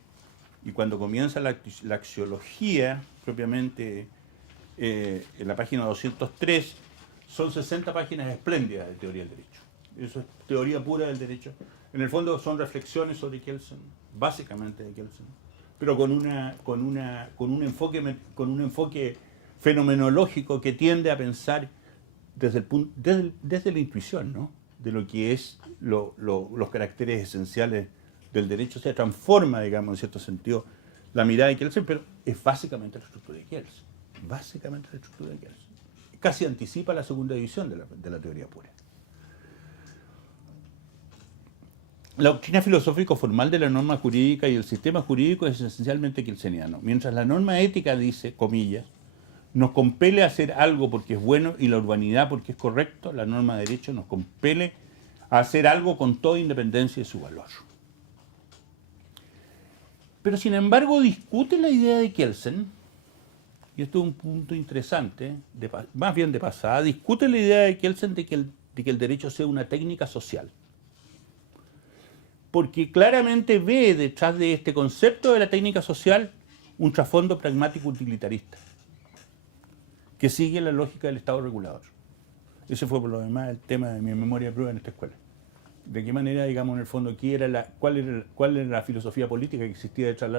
y cuando comienza la axiología, propiamente en la página 203, son 60 páginas espléndidas de teoría del derecho. Eso es teoría pura del derecho. En el fondo son reflexiones sobre Kelsen, básicamente de Kelsen, pero con un enfoque fenomenológico que tiende a pensar desde la intuición, ¿no?, de lo que es los caracteres esenciales del derecho. Se transforma, digamos, en cierto sentido, la mirada de Kelsen, pero es básicamente la estructura de Kelsen. Casi anticipa la segunda división de la teoría pura. La doctrina filosófico-formal de la norma jurídica y el sistema jurídico es esencialmente kelseniano. Mientras la norma ética dice, comillas, nos compele a hacer algo porque es bueno y la urbanidad porque es correcto, la norma de derecho nos compele a hacer algo con toda independencia de su valor. Pero sin embargo discute la idea de Kelsen, y esto es un punto interesante, más bien de pasada, discute la idea de Kelsen de que el derecho sea una técnica social. Porque claramente ve detrás de este concepto de la técnica social un trasfondo pragmático utilitarista, que sigue la lógica del Estado regulador. Ese fue por lo demás el tema de mi memoria de prueba en esta escuela. De qué manera, digamos, en el fondo, cuál era la filosofía política que existía detrás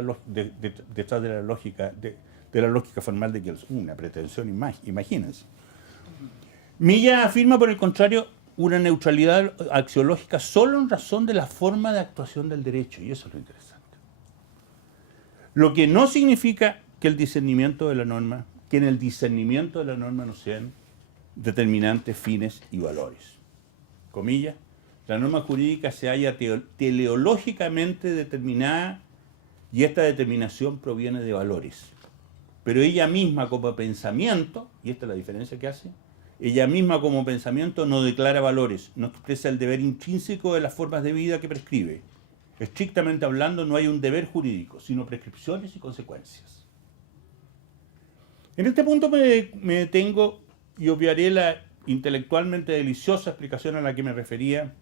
de la lógica formal de Kelsen. Una pretensión, imagínense. Millán afirma, por el contrario, una neutralidad axiológica solo en razón de la forma de actuación del derecho, y eso es lo interesante. Lo que no significa que el discernimiento de la norma, que en el discernimiento de la norma no sean determinantes fines y valores. Comillas, la norma jurídica se halla teleológicamente determinada y esta determinación proviene de valores. Pero ella misma como pensamiento, y esta es la diferencia que hace, ella misma como pensamiento no declara valores, no expresa el deber intrínseco de las formas de vida que prescribe. Estrictamente hablando, no hay un deber jurídico, sino prescripciones y consecuencias. En este punto me detengo y obviaré la intelectualmente deliciosa explicación a la que me refería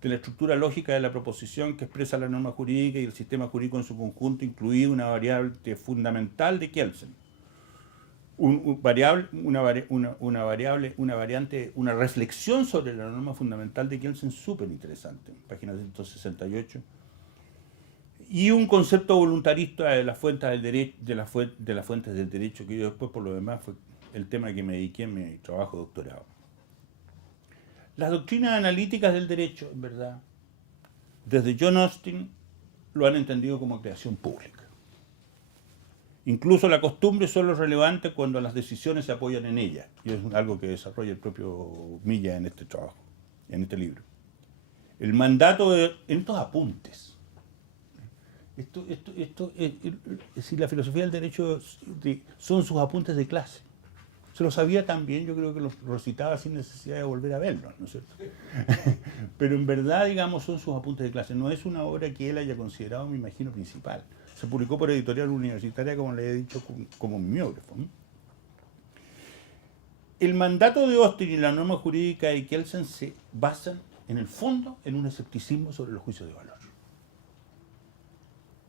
de la estructura lógica de la proposición que expresa la norma jurídica y el sistema jurídico en su conjunto, incluida una variable fundamental de Kelsen. Una reflexión sobre la norma fundamental de Kelsen súper interesante, página 168, y un concepto voluntarista de las fuentes del derecho, de las fuentes del derecho, que yo después, por lo demás, fue el tema que me dediqué en mi trabajo de doctorado. Las doctrinas analíticas del derecho, en verdad, desde John Austin, lo han entendido como creación pública. Incluso la costumbre solo es relevante cuando las decisiones se apoyan en ella, y es algo que desarrolla el propio Milla en este trabajo, en este libro. El mandato en estos apuntes. Esto es decir, la filosofía del derecho son sus apuntes de clase. Se lo sabía también, yo creo que los recitaba sin necesidad de volver a verlos, ¿no es cierto? Pero en verdad, digamos, son sus apuntes de clase. No es una obra que él haya considerado, me imagino, principal. Se publicó por editorial universitaria, como le he dicho, como mimeógrafo. El mandato de Austin y la norma jurídica de Kelsen se basan, en el fondo, en un escepticismo sobre los juicios de valor.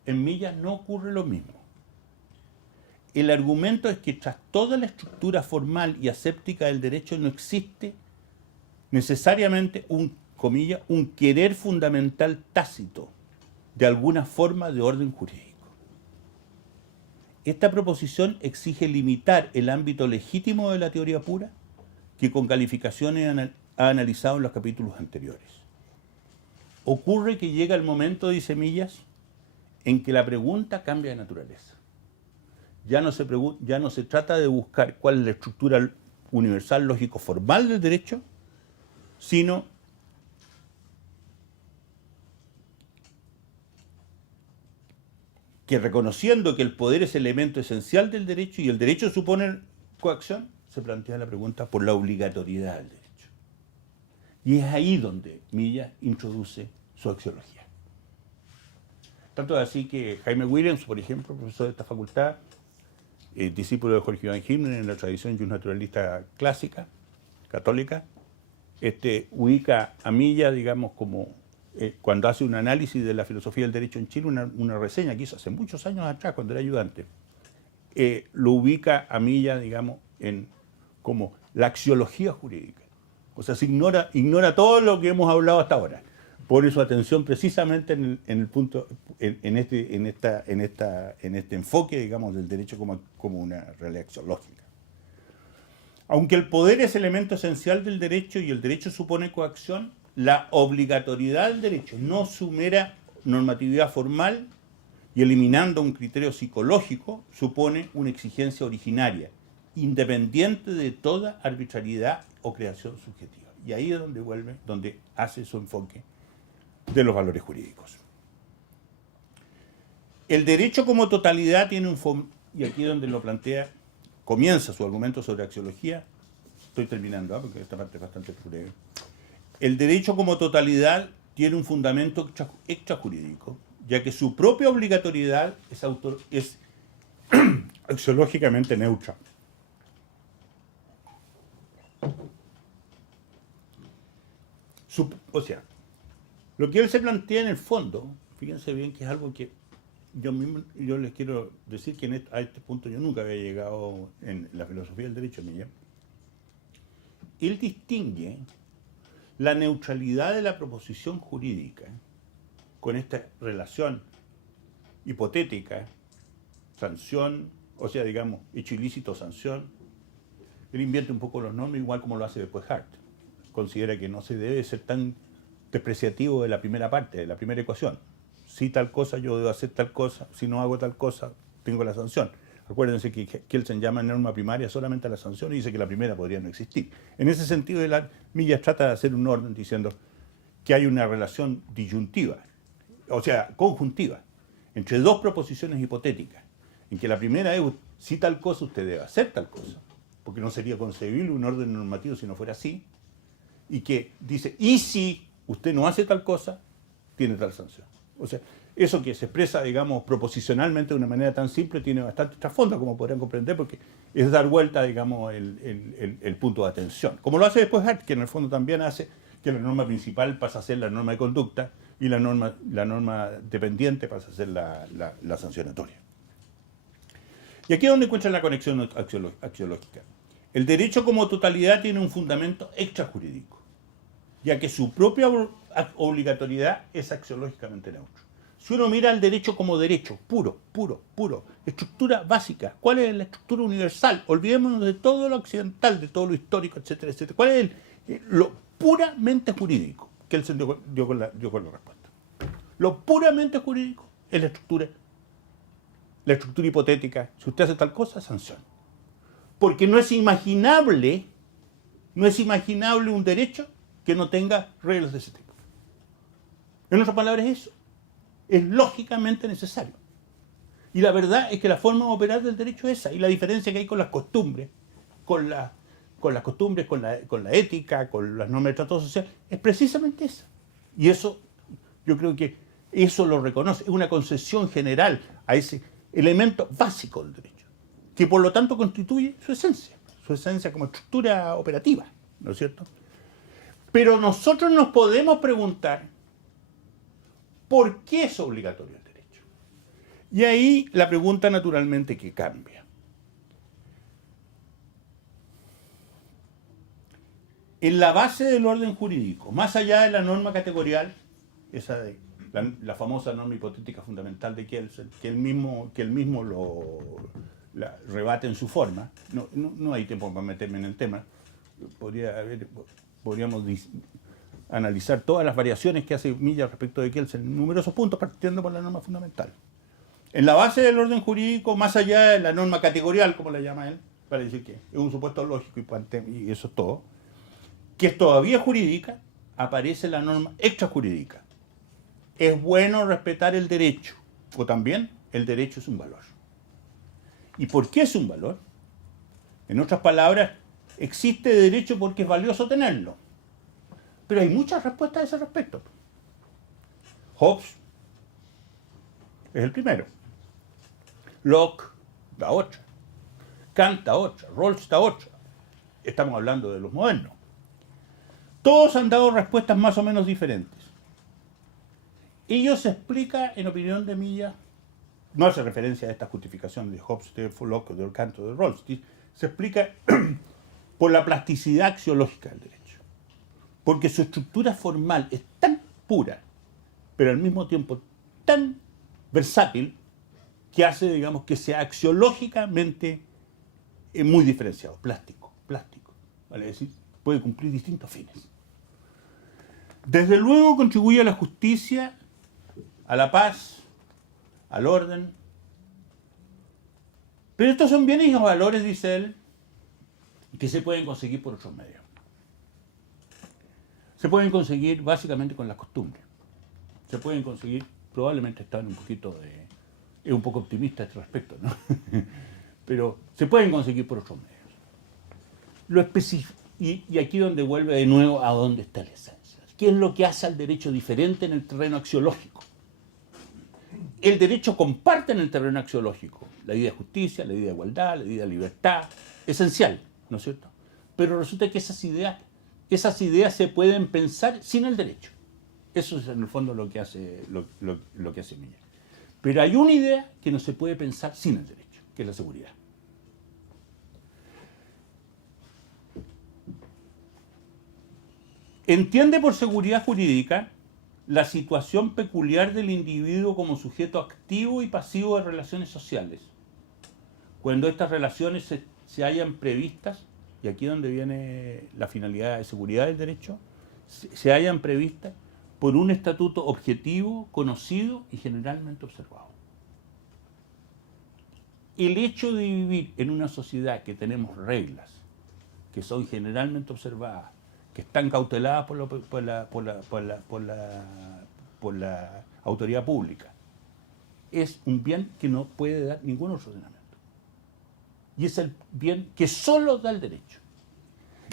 En Millas no ocurre lo mismo. El argumento es que tras toda la estructura formal y aséptica del derecho no existe necesariamente un querer fundamental tácito de alguna forma de orden jurídico. Esta proposición exige limitar el ámbito legítimo de la teoría pura que con calificaciones ha analizado en los capítulos anteriores. Ocurre que llega el momento, dice Millas, en que la pregunta cambia de naturaleza. Ya no se trata de buscar cuál es la estructura universal lógico-formal del derecho, sino que reconociendo que el poder es elemento esencial del derecho y el derecho supone coacción, se plantea la pregunta por la obligatoriedad del derecho. Y es ahí donde Millas introduce su axiología. Tanto es así que Jaime Williams, por ejemplo, profesor de esta facultad, discípulo de Jorge Iván Gimner en la tradición naturalista clásica, católica, ubica a Millas, digamos, como cuando hace un análisis de la filosofía del derecho en Chile, una reseña que hizo hace muchos años atrás, cuando era ayudante, lo ubica a Millas, digamos, como la axiología jurídica. O sea, se ignora todo lo que hemos hablado hasta ahora. Pone su atención precisamente en el punto, en este enfoque, digamos, del derecho como una realidad axiológica. Aunque el poder es elemento esencial del derecho y el derecho supone coacción, la obligatoriedad del derecho, no su mera normatividad formal y eliminando un criterio psicológico, supone una exigencia originaria, independiente de toda arbitrariedad o creación subjetiva. Y ahí es donde hace su enfoque de los valores jurídicos. El derecho como totalidad tiene y aquí es donde lo plantea, comienza su argumento sobre axiología, estoy terminando, porque esta parte es bastante breve. El derecho como totalidad tiene un fundamento extrajurídico, ya que su propia obligatoriedad es axiológicamente neutra. O sea, lo que él se plantea en el fondo, fíjense bien que es algo que yo les quiero decir que a este punto yo nunca había llegado en la filosofía del derecho mía. Él distingue la neutralidad de la proposición jurídica con esta relación hipotética, sanción, o sea, digamos, hecho ilícito, sanción. Él invierte un poco los nombres, igual como lo hace después Hart, considera que no se debe ser tan despreciativo de la primera parte, de la primera ecuación. Si tal cosa, yo debo hacer tal cosa, si no hago tal cosa, tengo la sanción. Acuérdense que Kelsen llama norma primaria solamente a la sanción y dice que la primera podría no existir. En ese sentido, Millas trata de hacer un orden diciendo que hay una relación disyuntiva, o sea, conjuntiva, entre dos proposiciones hipotéticas, en que la primera es, si tal cosa, usted debe hacer tal cosa, porque no sería concebible un orden normativo si no fuera así, y que dice, y si usted no hace tal cosa, tiene tal sanción. O sea, eso que se expresa, digamos, proposicionalmente de una manera tan simple tiene bastante trasfondo, como podrán comprender, porque es dar vuelta, digamos, el punto de atención. Como lo hace después Hart, que en el fondo también hace que la norma principal pasa a ser la norma de conducta y la norma dependiente pasa a ser la sancionatoria. Y aquí es donde encuentra la conexión axiológica. El derecho como totalidad tiene un fundamento extrajurídico, ya que su propia obligatoriedad es axiológicamente neutro. Si uno mira el derecho como derecho, puro, estructura básica, ¿cuál es la estructura universal? Olvidémonos de todo lo occidental, de todo lo histórico, etcétera, etcétera. ¿Cuál es lo puramente jurídico? Que él se dio con la respuesta. Lo puramente jurídico es la estructura hipotética. Si usted hace tal cosa, sanción. Porque no es imaginable un derecho que no tenga reglas de ese tipo. En otras palabras, eso es lógicamente necesario. Y la verdad es que la forma de operar del derecho es esa, y la diferencia que hay con las costumbres, con la ética, con las normas de trato social, es precisamente esa. Y eso, yo creo que eso lo reconoce, es una concesión general a ese elemento básico del derecho, que por lo tanto constituye su esencia como estructura operativa, ¿no es cierto? Pero nosotros nos podemos preguntar, ¿por qué es obligatorio el derecho? Y ahí la pregunta naturalmente que cambia. En la base del orden jurídico, más allá de la norma categorial, esa de la famosa norma hipotética fundamental de Kelsen, que él mismo la rebate en su forma, no hay tiempo para meterme en el tema, podríamos analizar todas las variaciones que hace Millas respecto de Kelsen en numerosos puntos, partiendo por la norma fundamental. En la base del orden jurídico, más allá de la norma categorial, como la llama él, para decir que es un supuesto lógico y eso es todo, que es todavía jurídica, aparece la norma extrajurídica. Es bueno respetar el derecho, o también el derecho es un valor. ¿Y por qué es un valor? En otras palabras, existe derecho porque es valioso tenerlo. Pero hay muchas respuestas a ese respecto. Hobbes es el primero. Locke da otra. Kant da otra. Rawls da otra. Estamos hablando de los modernos. Todos han dado respuestas más o menos diferentes. Ello se explica, en opinión de Millas, no hace referencia a esta justificación de Hobbes, de Locke, de Kant o de Rawls, se explica por la plasticidad axiológica del derecho. Porque su estructura formal es tan pura, pero al mismo tiempo tan versátil, que hace, digamos, que sea axiológicamente muy diferenciado, plástico, ¿vale? Es decir, puede cumplir distintos fines. Desde luego contribuye a la justicia, a la paz, al orden. Pero estos son bienes y valores, dice él, que se pueden conseguir por otros medios. Se pueden conseguir básicamente con las costumbres. Se pueden conseguir, probablemente están un poco optimista a este respecto, ¿no? Pero se pueden conseguir por otros medios. Lo específico, y aquí donde vuelve de nuevo a dónde está la esencia. ¿Qué es lo que hace al derecho diferente en el terreno axiológico? El derecho comparte en el terreno axiológico la idea de justicia, la idea de igualdad, la idea de libertad, esencial, ¿no es cierto? Pero resulta que esas ideas se pueden pensar sin el derecho. Eso es en el fondo lo que hace Millas. Pero hay una idea que no se puede pensar sin el derecho, que es la seguridad. Entiende por seguridad jurídica la situación peculiar del individuo como sujeto activo y pasivo de relaciones sociales, cuando estas relaciones se hallan previstas y aquí es donde viene la finalidad de seguridad del derecho, se hayan previstas por un estatuto objetivo, conocido y generalmente observado. El hecho de vivir en una sociedad que tenemos reglas, que son generalmente observadas, que están cauteladas por la autoridad pública, es un bien que no puede dar ningún otro ordenamiento. Y es el bien que solo da el derecho.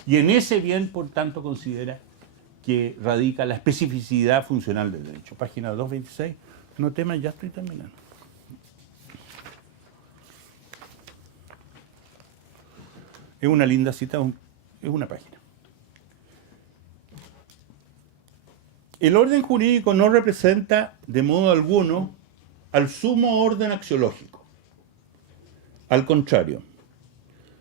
Y en ese bien, por tanto, considera que radica la especificidad funcional del derecho. Página 226. No temas, ya estoy terminando. Es una linda cita, es una página. El orden jurídico no representa de modo alguno al sumo orden axiológico. Al contrario,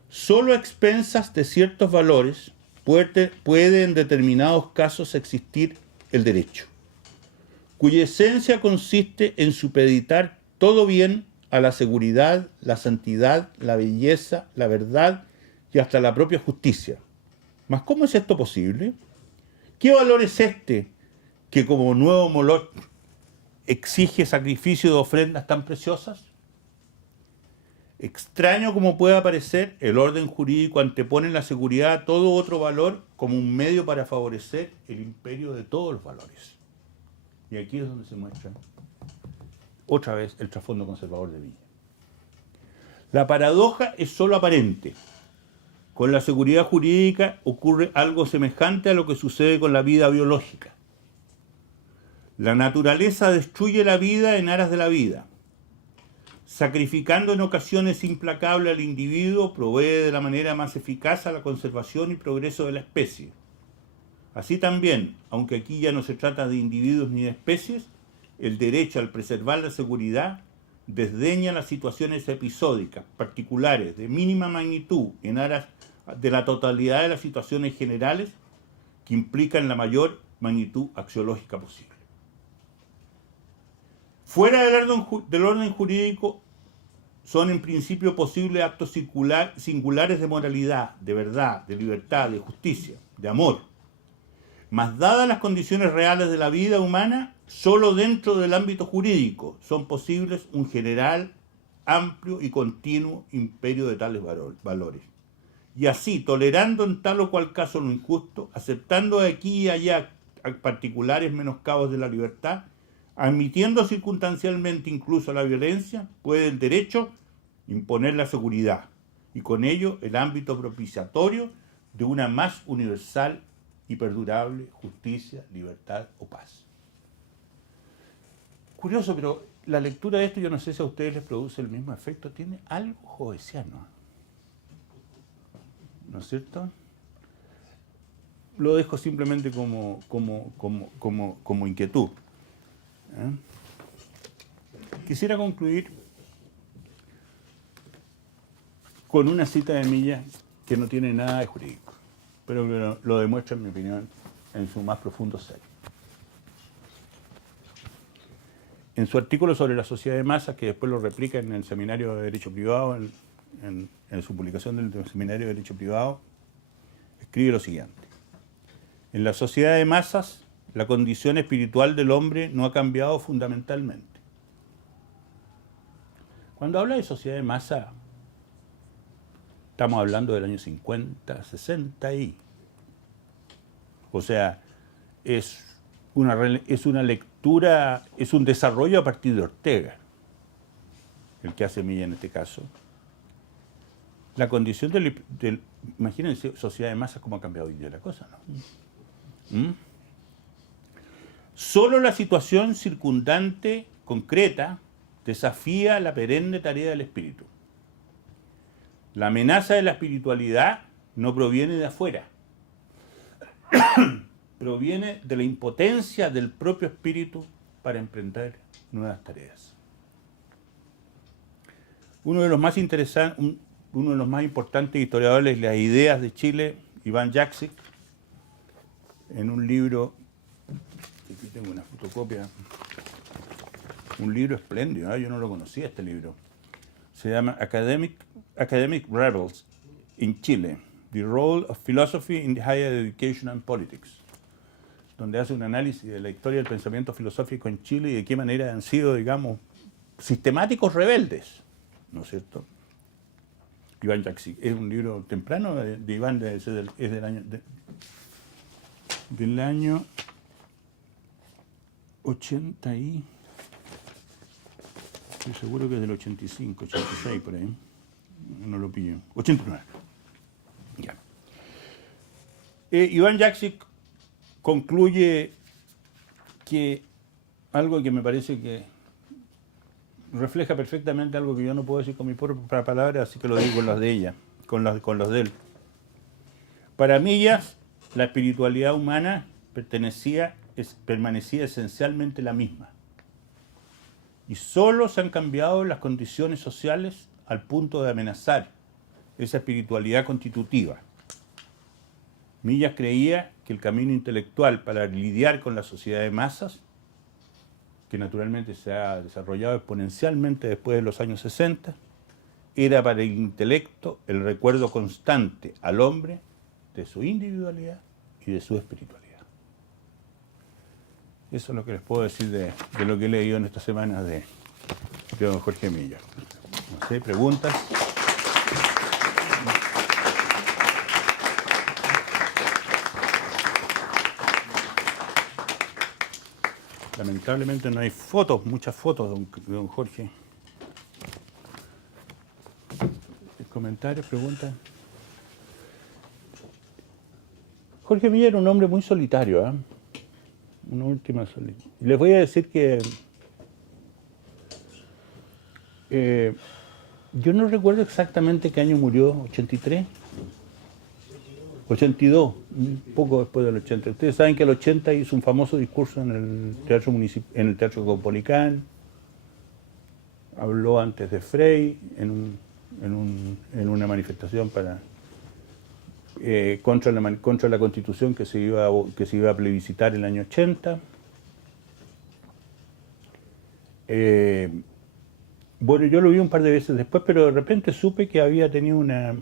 solo a expensas de ciertos valores puede en determinados casos existir el derecho, cuya esencia consiste en supeditar todo bien a la seguridad, la santidad, la belleza, la verdad y hasta la propia justicia. ¿Mas cómo es esto posible? ¿Qué valor es este que como nuevo Moloch exige sacrificio de ofrendas tan preciosas? Extraño como pueda parecer, el orden jurídico antepone la seguridad a todo otro valor como un medio para favorecer el imperio de todos los valores. Y aquí es donde se muestra otra vez el trasfondo conservador de Villa. La paradoja es solo aparente. Con la seguridad jurídica ocurre algo semejante a lo que sucede con la vida biológica. La naturaleza destruye la vida en aras de la vida. Sacrificando en ocasiones implacable al individuo, provee de la manera más eficaz a la conservación y progreso de la especie. Así también, aunque aquí ya no se trata de individuos ni de especies, el derecho al preservar la seguridad desdeña las situaciones episódicas, particulares, de mínima magnitud, en aras de la totalidad de las situaciones generales que implican la mayor magnitud axiológica posible. Fuera del orden jurídico son en principio posibles actos singulares de moralidad, de verdad, de libertad, de justicia, de amor. Mas dadas las condiciones reales de la vida humana, solo dentro del ámbito jurídico son posibles un general, amplio y continuo imperio de tales valores. Y así, tolerando en tal o cual caso lo injusto, aceptando aquí y allá particulares menoscabos de la libertad, admitiendo circunstancialmente incluso la violencia, puede el derecho imponer la seguridad y con ello el ámbito propiciatorio de una más universal y perdurable justicia, libertad o paz. Curioso, pero la lectura de esto, yo no sé si a ustedes les produce el mismo efecto, tiene algo joyciano, ¿no es cierto? Lo dejo simplemente como inquietud. Quisiera concluir con una cita de Milla que no tiene nada de jurídico, pero que lo demuestra, en mi opinión, en su más profundo ser. En su artículo sobre la sociedad de masas, que después lo replica en el Seminario de Derecho Privado, en su publicación del Seminario de Derecho Privado, escribe lo siguiente: en la sociedad de masas, la condición espiritual del hombre no ha cambiado fundamentalmente. Cuando habla de sociedad de masa, estamos hablando del año 50, 60 y... O sea, es una lectura, es un desarrollo a partir de Ortega, el que hace Milla en este caso. La condición imagínense, sociedad de masas, cómo ha cambiado hoy día la cosa, ¿no? Solo la situación circundante, concreta, desafía la perenne tarea del espíritu. La amenaza de la espiritualidad no proviene de afuera, proviene de la impotencia del propio espíritu para emprender nuevas tareas. Uno de los más importantes historiadores de las ideas de Chile, Iván Jaksic, en un libro, aquí tengo una fotocopia, un libro espléndido, ¿eh? Yo no lo conocía este libro, se llama Academic Rebels in Chile, The Role of Philosophy in the Higher Education and Politics, donde hace un análisis de la historia del pensamiento filosófico en Chile y de qué manera han sido, digamos, sistemáticos rebeldes, ¿no es cierto? Iván Jaksic. Es un libro temprano de Iván, es del año 80 y... Estoy seguro que es del 85, 86 por ahí. No lo pillo. 89. Ya. Iván Jaksic concluye que algo que me parece que refleja perfectamente algo que yo no puedo decir con mi propia palabra, así que lo digo con las de ella, con los de él. Para Millas, la espiritualidad humana permanecía esencialmente la misma. Y solo se han cambiado las condiciones sociales al punto de amenazar esa espiritualidad constitutiva. Millas creía que el camino intelectual para lidiar con la sociedad de masas, que naturalmente se ha desarrollado exponencialmente después de los años 60, era para el intelecto el recuerdo constante al hombre de su individualidad y de su espiritualidad. Eso es lo que les puedo decir de lo que he leído en estas semanas de don Jorge Millas. No sé, preguntas. Lamentablemente no hay fotos, muchas fotos de don Jorge. ¿Comentarios, preguntas? Jorge Millas era un hombre muy solitario, ¿eh? Una última solitaria. Les voy a decir que yo no recuerdo exactamente qué año murió, 83, 82, un poco después del 80. Ustedes saben que el 80 hizo un famoso discurso en el Teatro Caupolicán, habló antes de Frey en una manifestación para contra la Constitución que se iba a plebiscitar en el año 80. Bueno, yo lo vi un par de veces después, pero de repente supe que había tenido una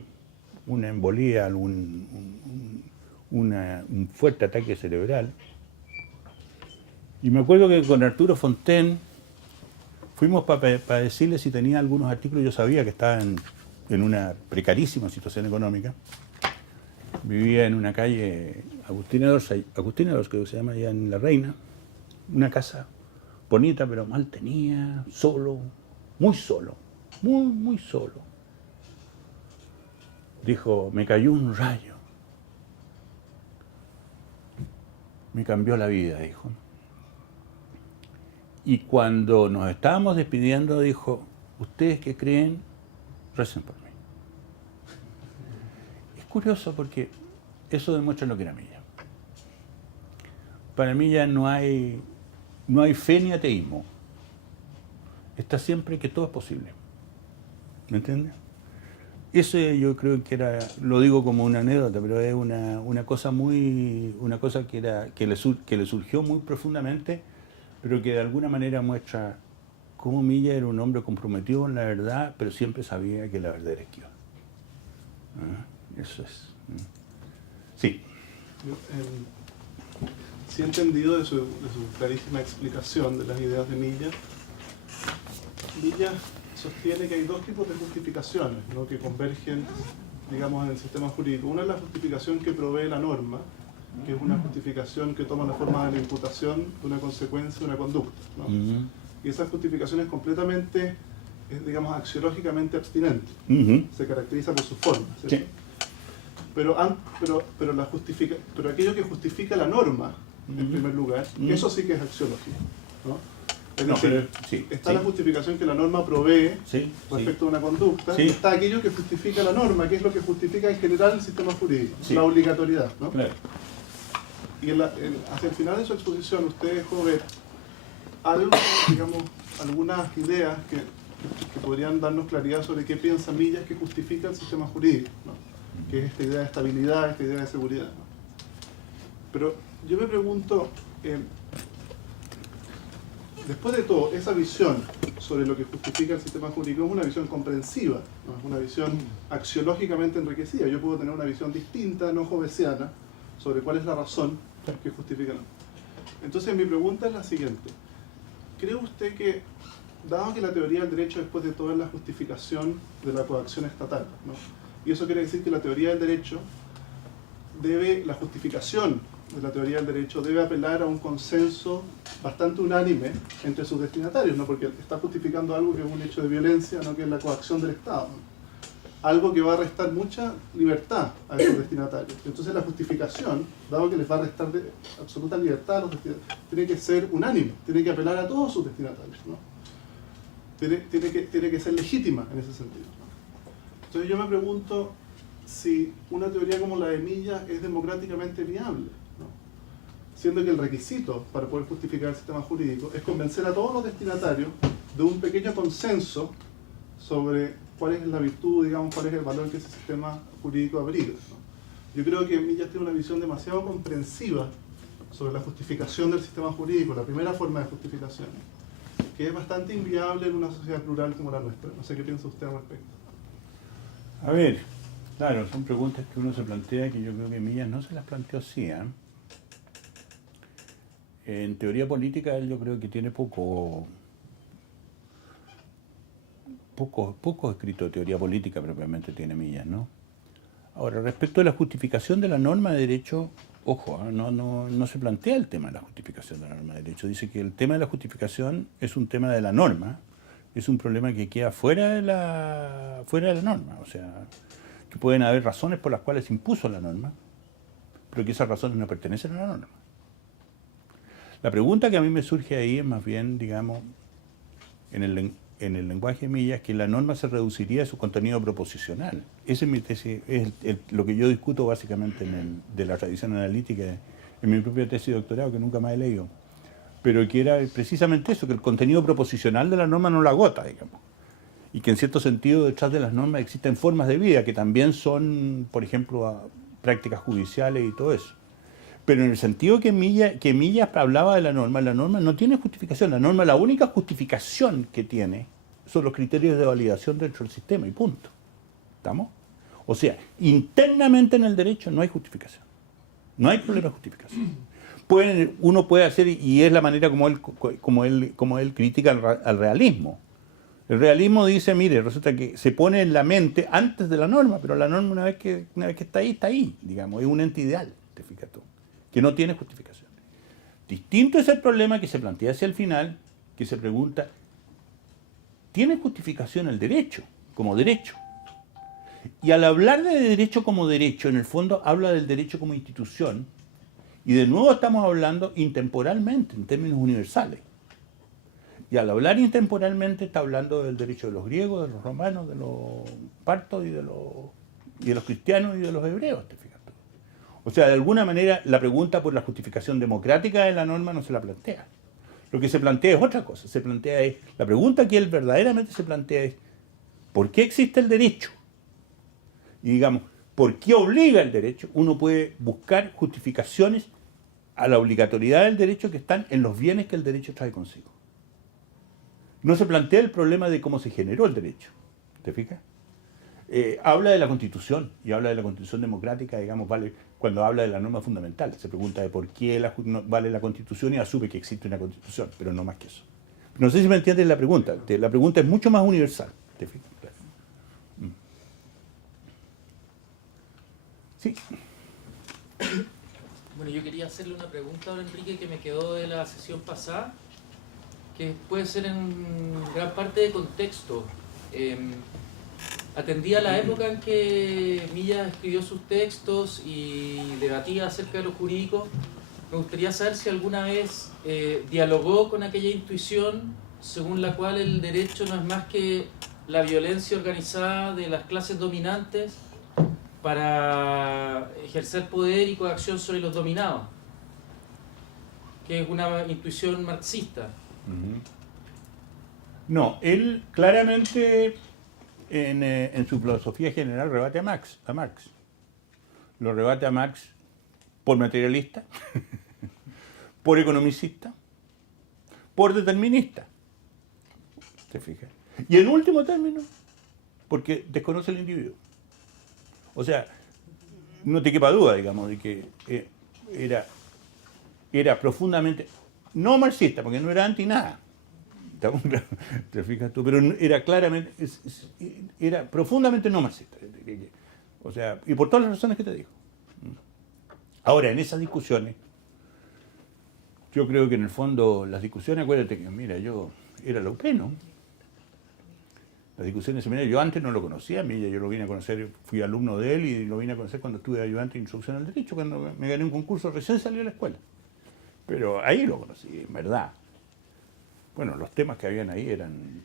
embolía, un fuerte ataque cerebral. Y me acuerdo que con Arturo Fontaine fuimos para decirle si tenía algunos artículos. Yo sabía que estaba en una precarísima situación económica. Vivía en una calle Agustín Edwards, creo que se llama, allá en La Reina. Una casa bonita, pero mal tenía, solo, muy solo, muy solo. Dijo, me cayó un rayo. Me cambió la vida, dijo. Y cuando nos estábamos despidiendo, dijo, ustedes que creen, recen por mí. Es curioso porque eso demuestra lo que era Millas. Para Millas no hay fe ni ateísmo. Está siempre que todo es posible. ¿Me entiendes? Eso yo creo que era, lo digo como una anécdota, pero es una cosa que le surgió muy profundamente, pero que de alguna manera muestra cómo Millas era un hombre comprometido con la verdad, pero siempre sabía que la verdad era Dios. Eso es. Sí. Sí he entendido de su clarísima explicación de las ideas de Millas. Millas sostiene que hay dos tipos de justificaciones, ¿no?, que convergen, digamos, en el sistema jurídico. Una es la justificación que provee la norma, que es una justificación que toma la forma de la imputación de una consecuencia de una conducta, ¿no? Y esa justificación es completamente, digamos, axiológicamente abstinente. Se caracteriza por su forma, ¿cierto? Sí. Pero aquello que justifica la norma, en primer lugar, eso sí que es axiológico, ¿no? Es decir, está la justificación que la norma provee respecto a una conducta, y está aquello que justifica la norma, que es lo que justifica en general el sistema jurídico, la obligatoriedad, ¿no? Claro. Y hacia el final de su exposición usted dejó ver algunas ideas que podrían darnos claridad sobre qué piensa Millas que justifica el sistema jurídico, ¿no?, que es esta idea de estabilidad, esta idea de seguridad, ¿no? Pero yo me pregunto, después de todo, esa visión sobre lo que justifica el sistema jurídico es una visión comprensiva, ¿no? Es una visión axiológicamente enriquecida. Yo puedo tener una visión distinta, no hobbesiana, sobre cuál es la razón que justifica. Entonces mi pregunta es la siguiente. ¿Cree usted que, dado que la teoría del derecho después de todo es la justificación de la coacción estatal, ¿no? Y eso quiere decir que la teoría del derecho la justificación de la teoría del derecho debe apelar a un consenso bastante unánime entre sus destinatarios, ¿no? Porque está justificando algo que es un hecho de violencia, ¿no? Que es la coacción del Estado, ¿no? Algo que va a restar mucha libertad a esos destinatarios. Entonces la justificación, dado que les va a restar absoluta libertad a los destinatarios, tiene que ser unánime, tiene que apelar a todos sus destinatarios, ¿no? Tiene que ser legítima en ese sentido, ¿no? Entonces yo me pregunto si una teoría como la de Millas es democráticamente viable, ¿no? Siendo que el requisito para poder justificar el sistema jurídico es convencer a todos los destinatarios de un pequeño consenso sobre cuál es la virtud, digamos, cuál es el valor que ese sistema jurídico abriga, ¿no? Yo creo que Millas tiene una visión demasiado comprensiva sobre la justificación del sistema jurídico, la primera forma de justificación, que es bastante inviable en una sociedad plural como la nuestra. No sé qué piensa usted al respecto. A ver, claro, son preguntas que uno se plantea que yo creo que Millas no se las planteó así, ¿eh? En teoría política él yo creo que tiene poco escrito de teoría política propiamente tiene Millas, ¿no? Ahora, respecto a la justificación de la norma de derecho, ojo, no se plantea el tema de la justificación de la norma de derecho. Dice que el tema de la justificación es un tema de la norma, es un problema que queda fuera de la norma. O sea, que pueden haber razones por las cuales se impuso la norma, pero que esas razones no pertenecen a la norma. La pregunta que a mí me surge ahí es más bien, digamos, en el lenguaje de Millas, que la norma se reduciría a su contenido proposicional. Esa es mi tesis, lo que yo discuto básicamente de la tradición analítica en mi propia tesis de doctorado, que nunca más he leído. Pero que era precisamente eso, que el contenido proposicional de la norma no la agota, digamos. Y que en cierto sentido detrás de las normas existen formas de vida, que también son, por ejemplo, prácticas judiciales y todo eso. Pero en el sentido que Millas hablaba de la norma no tiene justificación. La norma, la única justificación que tiene son los criterios de validación dentro del sistema y punto. ¿Estamos? O sea, internamente en el derecho no hay justificación. No hay problema de justificación. Uno puede hacer, y es la manera como él critica al realismo. El realismo dice, mire, resulta que se pone en la mente antes de la norma, pero la norma una vez que está ahí, digamos, es un ente ideal, te fijas tú, que no tiene justificación. Distinto es el problema que se plantea hacia el final, que se pregunta, ¿tiene justificación el derecho como derecho? Y al hablar de derecho como derecho, en el fondo habla del derecho como institución, y de nuevo estamos hablando intemporalmente, en términos universales. Y al hablar intemporalmente está hablando del derecho de los griegos, de los romanos, de los partos y de los cristianos y de los hebreos, te fijas tú. O sea, de alguna manera la pregunta por la justificación democrática de la norma no se la plantea. Lo que se plantea es otra cosa. La pregunta que él verdaderamente se plantea es ¿por qué existe el derecho? Y digamos, ¿por qué obliga el derecho? Uno puede buscar justificaciones a la obligatoriedad del derecho que están en los bienes que el derecho trae consigo. No se plantea el problema de cómo se generó el derecho. ¿Te fijas? Habla de la Constitución, y habla de la Constitución democrática, digamos, cuando habla de la norma fundamental. Se pregunta de por qué vale la Constitución y asume que existe una Constitución, pero no más que eso. No sé si me entiendes la pregunta. La pregunta es mucho más universal. ¿Te fijas? Claro. Sí. Bueno, yo quería hacerle una pregunta a don Enrique que me quedó de la sesión pasada, que puede ser en gran parte de contexto. Atendía la época en que Millas escribió sus textos y debatía acerca de lo jurídico. Me gustaría saber si alguna vez dialogó con aquella intuición según la cual el derecho no es más que la violencia organizada de las clases dominantes para ejercer poder y coacción sobre los dominados, que es una intuición marxista. No, él claramente en su filosofía general rebate a Marx. Lo rebate a Marx por materialista, por economicista, por determinista. ¿te fijas? Y en último término, porque desconoce el individuo. O sea, no te quepa duda, digamos, de que era profundamente, no marxista, porque no era anti nada, ¿te fijas tú? Pero era claramente, era profundamente no marxista. O sea, y por todas las razones que te digo. Ahora, en esas discusiones, yo creo que en el fondo, las discusiones, acuérdate que, mira, yo era la UP, ¿no? Las discusiones seminarias, yo antes no lo conocía, a mí yo lo vine a conocer, fui alumno de él y lo vine a conocer cuando estuve de ayudante de instrucción al derecho, cuando me gané un concurso, recién salí de la escuela. Pero ahí lo conocí, en verdad. Bueno, los temas que habían ahí eran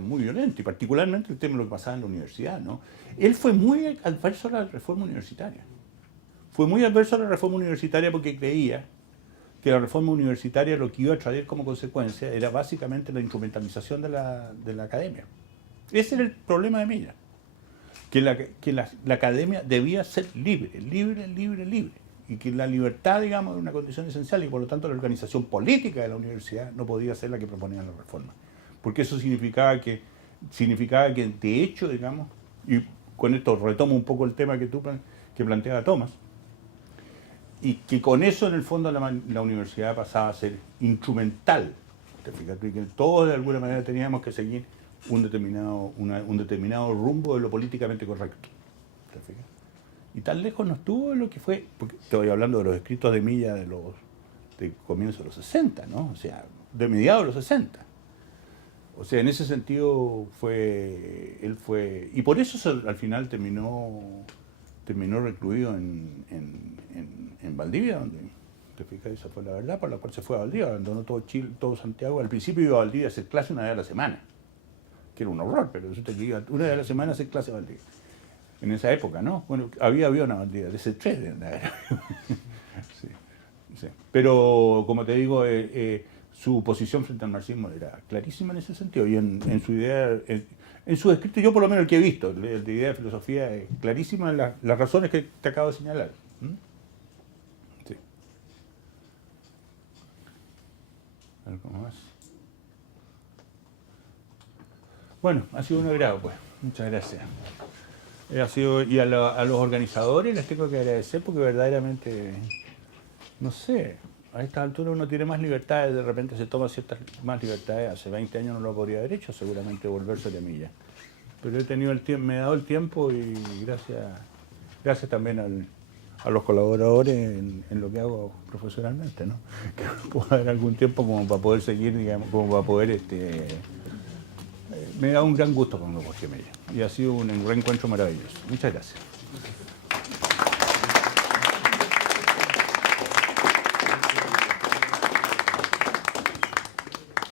muy violentos, y particularmente el tema de lo que pasaba en la universidad, ¿no? Él fue muy adverso a la reforma universitaria. Fue muy adverso a la reforma universitaria porque creía que la reforma universitaria lo que iba a traer como consecuencia era básicamente la instrumentalización de la academia. Ese era el problema de Milla, que la academia debía ser libre, y que la libertad, digamos, era una condición esencial, y por lo tanto la organización política de la universidad no podía ser la que proponía la reforma, porque eso significaba que de hecho, digamos, y con esto retomo un poco el tema que planteaba Tomás, y que con eso en el fondo la universidad pasaba a ser instrumental, ¿te fijas? Y que todos de alguna manera teníamos que seguir un determinado rumbo de lo políticamente correcto, ¿te fijas? Y tan lejos no estuvo lo que fue, porque estoy hablando de los escritos de Milla de comienzos de los 60, ¿no? O sea, de mediados de los 60. O sea, en ese sentido él fue, y por eso al final terminó recluido en Valdivia, donde, te fijas, esa fue la verdad, por la cual se fue a Valdivia, abandonó todo Chile, todo Santiago. Al principio iba a Valdivia a hacer clase una vez a la semana, que era un horror, pero resulta que iba una vez a la semana a hacer clase a Valdivia. En esa época, ¿no? Bueno, había avión a Valdivia, de ese 3 de andar. Sí, sí. Pero, como te digo, su posición frente al marxismo era clarísima en ese sentido, y en su idea, en su escrito, yo por lo menos el que he visto, el de idea de filosofía, es clarísima las razones que te acabo de señalar. Sí. ¿Algo más? Bueno, ha sido un agrado, pues. Muchas gracias. Y a los organizadores les tengo que agradecer porque verdaderamente, no sé, a esta altura uno tiene más libertades, de repente se toma ciertas más libertades. Hace 20 años no lo podría haber hecho, seguramente volverse de Milla. Pero me he dado el tiempo, y gracias también a los colaboradores en lo que hago profesionalmente, ¿no? Que puedo dar algún tiempo como para poder seguir, digamos, como para poder me da un gran gusto con Jorge Milla, y ha sido un reencuentro maravilloso. Muchas gracias.